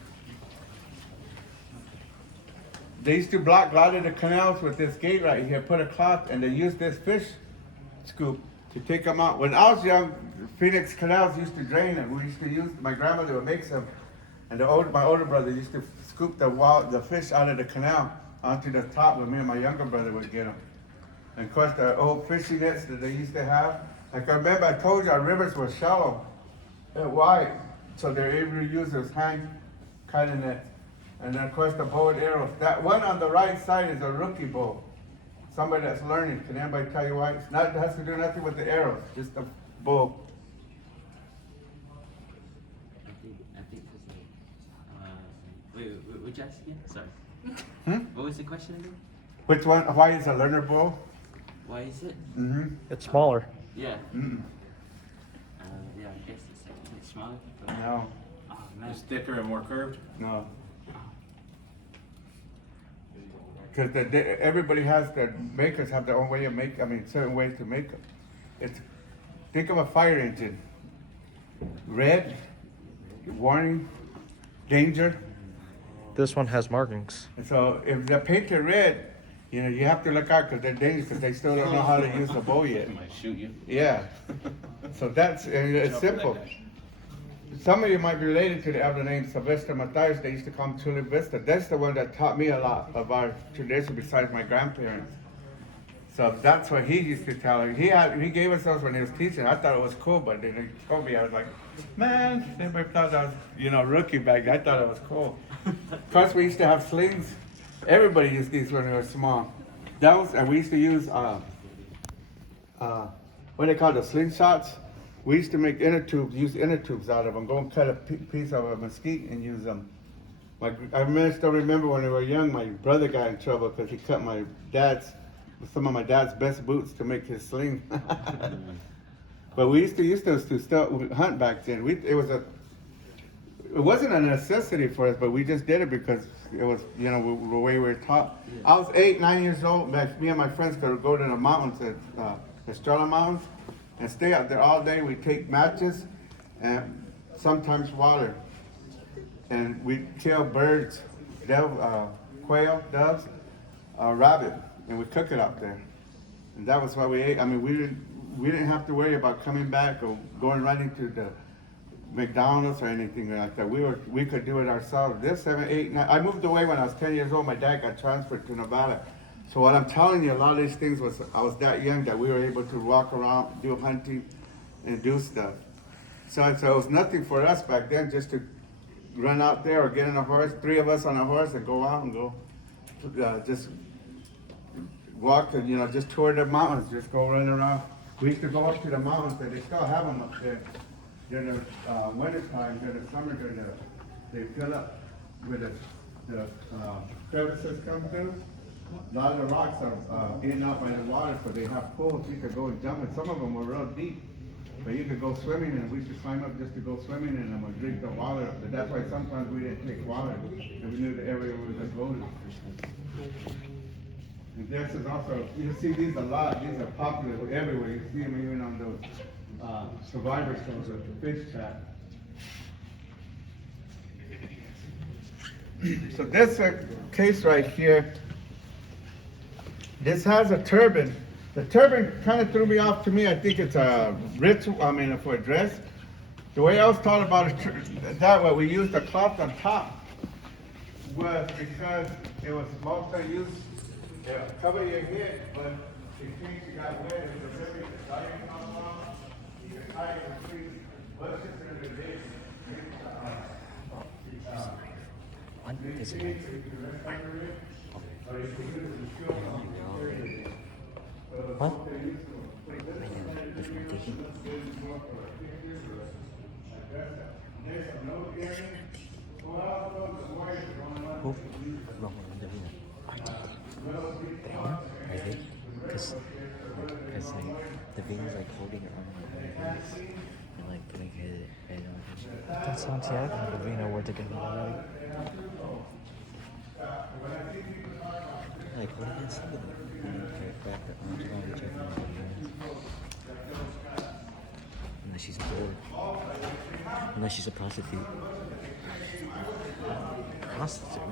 They used to block a lot of the canals with this gate right here, put a cloth, and they used this fish scoop to take them out. When I was young, Phoenix canals used to drain it. We used to use, my grandmother would make some, and my older brother used to scoop the fish out of the canal onto the top where me and my younger brother would get them. And of course, the old fishing nets that they used to have. Like I remember I told you our rivers were shallow and wide, so they're able to use those hand kind of nets. And then of course the bow and arrows. That one on the right side is a rookie bow. Somebody that's learning. Can anybody tell you why? It has to do nothing with the arrows, just the bow. I think wait, would you ask again? Sorry. What was the question again? Which one? Why is a learner bow? Why is it? It's smaller. Yeah. Yeah, I guess it's smaller. But No. Oh, man. It's thicker and more curved? No. Because everybody has their makers have their own way of certain ways to make them. Think of a fire engine. Red, warning, danger. This one has markings. And so if they're painted red, you have to look out because they're dangerous because they still don't know how to use the bow yet. They might shoot you. Yeah. So it's simple. some of you might be related to the elder named Sylvester Matthias. They used to call him Chula Vista. That's the one that taught me a lot of our tradition besides my grandparents. So that's what he used to tell her. He gave us those when he was teaching. I thought it was cool, but then he told me, I was like, man, everybody thought I was, rookie back then. I thought it was cool. Plus, we used to have slings. Everybody used these when they were small. And we used to use, what they call the slingshots. We used to make use inner tubes out of them. Go and cut a piece of a mesquite and use them. I still remember when we were young, my brother got in trouble because he cut some of my dad's best boots to make his sling. But we used to still hunt back then. It wasn't a necessity for us, but we just did it because it was, the way we were taught. I was 8, 9 years old. Me and my friends could go to the mountains, the Estrella Mountains, and stay out there all day. We'd take matches and sometimes water. And we'd kill birds, quail, doves, rabbit, and we'd cook it out there. And that was why we ate. I mean, we didn't have to worry about coming back or going right into the McDonald's or anything like that. We could do it ourselves. This 7, 8, 9. I moved away when I was 10 years old. My dad got transferred to Nevada. So what I'm telling you, a lot of these things I was that young that we were able to walk around, do hunting, and do stuff. So it was nothing for us back then just to run out there or get on a horse, 3 of us on a horse, and go out and go just walk and just tour the mountains, just go run around. We used to go up to the mountains, and they still have them up there. During the winter time, during the summer, they fill up with the crevices come through. A lot of the rocks are eaten out by the water, so they have pools. You could go and jump, and some of them were real deep. But you could go swimming, and we used to climb up just to go swimming in them or drink the water. But that's why sometimes we didn't take water, and we knew the area we were just going. And this is also, you see these a lot. These are popular everywhere. You see them even on those survivor shows at the fish trap. So this case right here, this has a turban. The turban kind of threw me off to me. I think it's a ritual, for a dress. The way I was taught about it, that way we used a cloth on top was because it was mostly used to cover your head, but in case you got wet, it was a ribbon to tie it on. You could tie it with trees. What's this in the day? What? Who? No, they are? Are they? Because like, the veins like holding her arm and like putting her head on her. That Santiago and Davina were together already. Like, what did it say? Wrap her arms around each other. Unless she's bored. Unless she's a prostitute. Prostitute?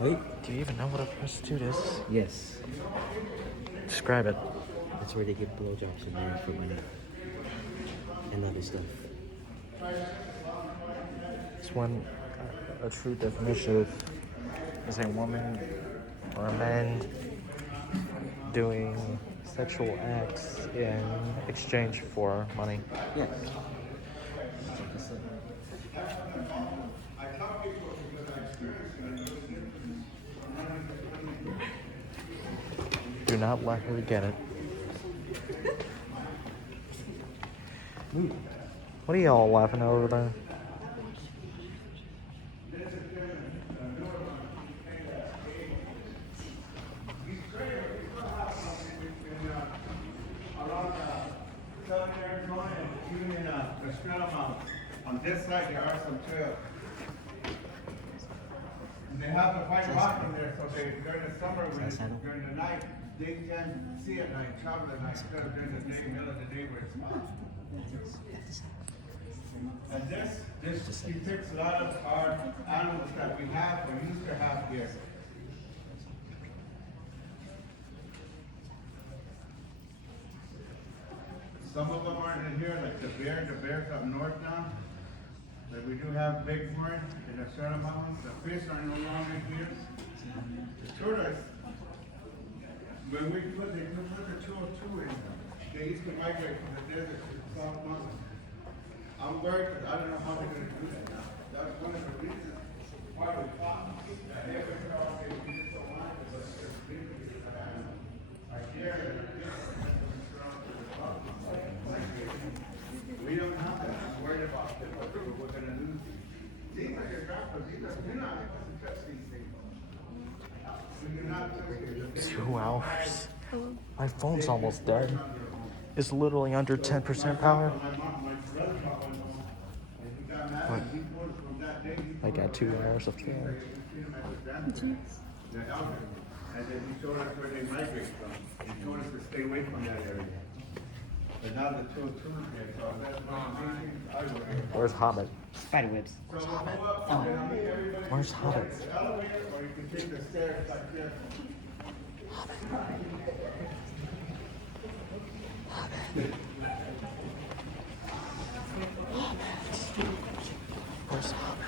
Wait. Do you even know what a prostitute is? Yes. Describe it. That's where they get blowjobs in there for money. And other stuff. It's when a true definition is a woman or a man doing sexual acts in exchange for money. Yeah. Do not let her get it. What are y'all laughing over there? On this side, there are some trails. And they have to find rock in there, so during the summer, during the night, they can see at night, travel at night, instead of during the day, middle of the day where it's hot. And this depicts a lot of our animals that we have or used to have here. Some of them aren't in here, like the bear's up north now. But we do have bighorn in the Sierra Mountains. The fish are no longer here. The tortoise, when they put the 202 in, they used to migrate from the desert to the South Mountains. I'm worried, but I don't know how they're going to do that now. That's one of the reasons why we fought. They were talking, we just don't want it, but there's reasons like here, we don't have that. I'm worried about it, but we're going to lose these. These are your grapples. You're not supposed to touch these things. We do not touch these. 2 hours. My phone's almost dead. It's literally under 10% power. What? I got 2 hours of phone. And then he showed us where they migrate from. He told us to stay away from that area. But now the 202 is here, so that's why I worry. Where's Hobbit? Spiderwebs. Where's Hobbit? Or you can take the stairs like this. Where's Hobbit?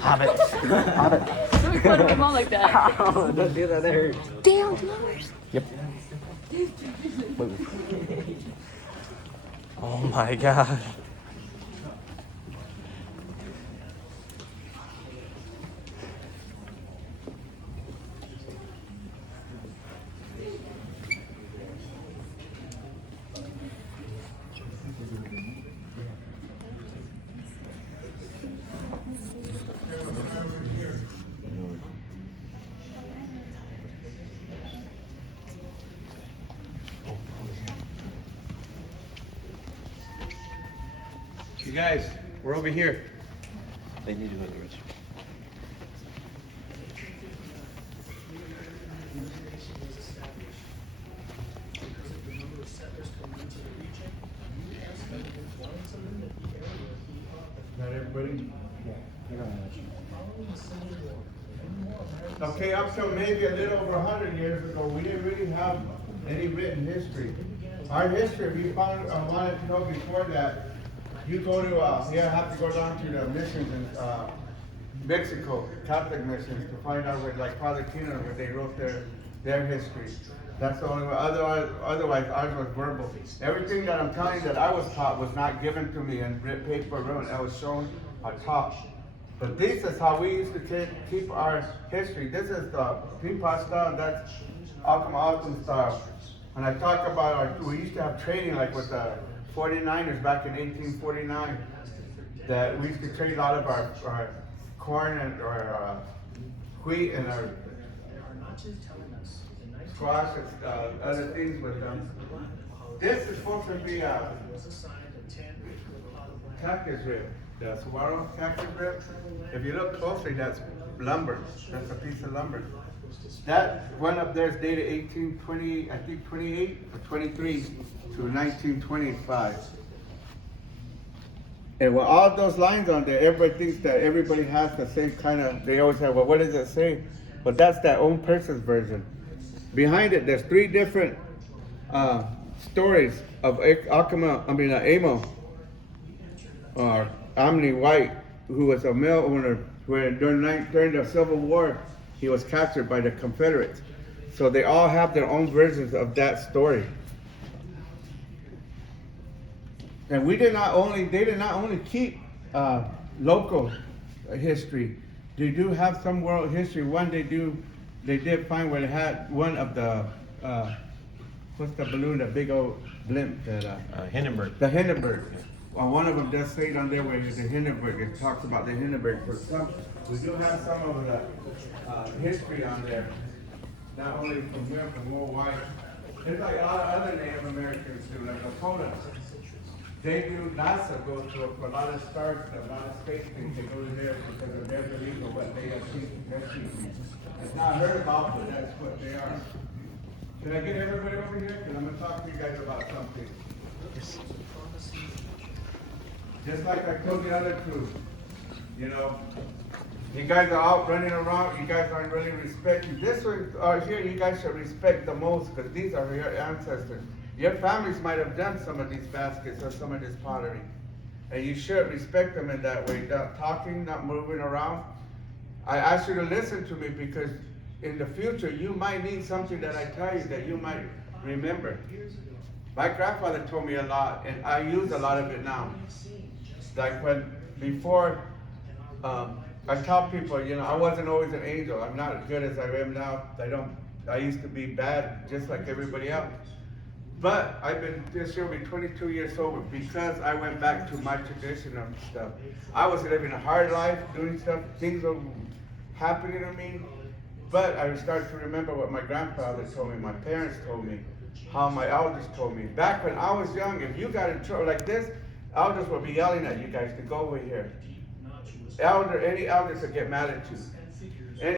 Hobbit. Hobbit. Don't be putting them all like that. Oh, don't do that, that hurts. Damn, flowers. Yep. Oh my god. You guys, we're over here. They need to go to the restroom. Not everybody? Okay, up till maybe a little over 100 years ago, we didn't really have any written history. Our history, we found, wanted to know before that, you go to, you have to go down to the missions in Mexico, Catholic missions, to find out where, like Father Tino, where they wrote their history. That's the only way. Otherwise, ours was verbal. Everything that I'm telling you that I was taught was not given to me in paper written. I was shown, I taught. But this is how we used to keep our history. This is the Peapod style, that's Alton style. And I talk about we used to have training like with the 49ers back in 1849. That we used to trade a lot of our corn and our wheat and our squash and other things with them. This is supposed to be a cactus rib. The saguaro cactus rib. If you look closely, that's lumber. That's a piece of lumber. That one up there is dated 1820, I think 28 or 23 to 1925. And with all those lines on there, everybody thinks that everybody has the same kind of, they always have, well, what does it say? But that's their own person's version. Behind it, there's 3 different stories of Amo, or Omni White, who was a mill owner where during the Civil War, he was captured by the Confederates. So they all have their own versions of that story. And they did not only keep local history, they do have some world history. One they did find where they had one of the, what's the balloon, the big old blimp that, Hindenburg. The Hindenburg. One of them does say on there where the Hindenburg, it talks about the Hindenburg. We do have some of the history on there, not only from here, from worldwide. It's like a lot of other Native Americans do, like Lakota. They do, NASA goes to for a lot of stars, a lot of space things, they go to there because of their belief of what they have seen. It's not heard about, but that's what they are. Can I get everybody over here? Because I'm going to talk to you guys about something. just like I told the other two, you know, you guys are out running around, you guys aren't really respecting. This one here, you guys should respect the most, because these are your ancestors. Your families might have done some of these baskets or some of this pottery. And you should respect them in that way, not talking, not moving around. I ask you to listen to me, because in the future, you might need something that I tell you that you might remember. My grandfather told me a lot, and I use a lot of it now. Like before, I tell people, you know, I wasn't always an angel. I'm not as good as I am now. I used to be bad, just like everybody else. But this year will be 22 years old because I went back to my tradition of stuff. I was living a hard life, doing stuff, things were happening to me. But I started to remember what my grandfather told me, my parents told me, how my elders told me. Back when I was young, if you got in trouble like this, elders would be yelling at you guys to go over here. Any elders would get mad at you.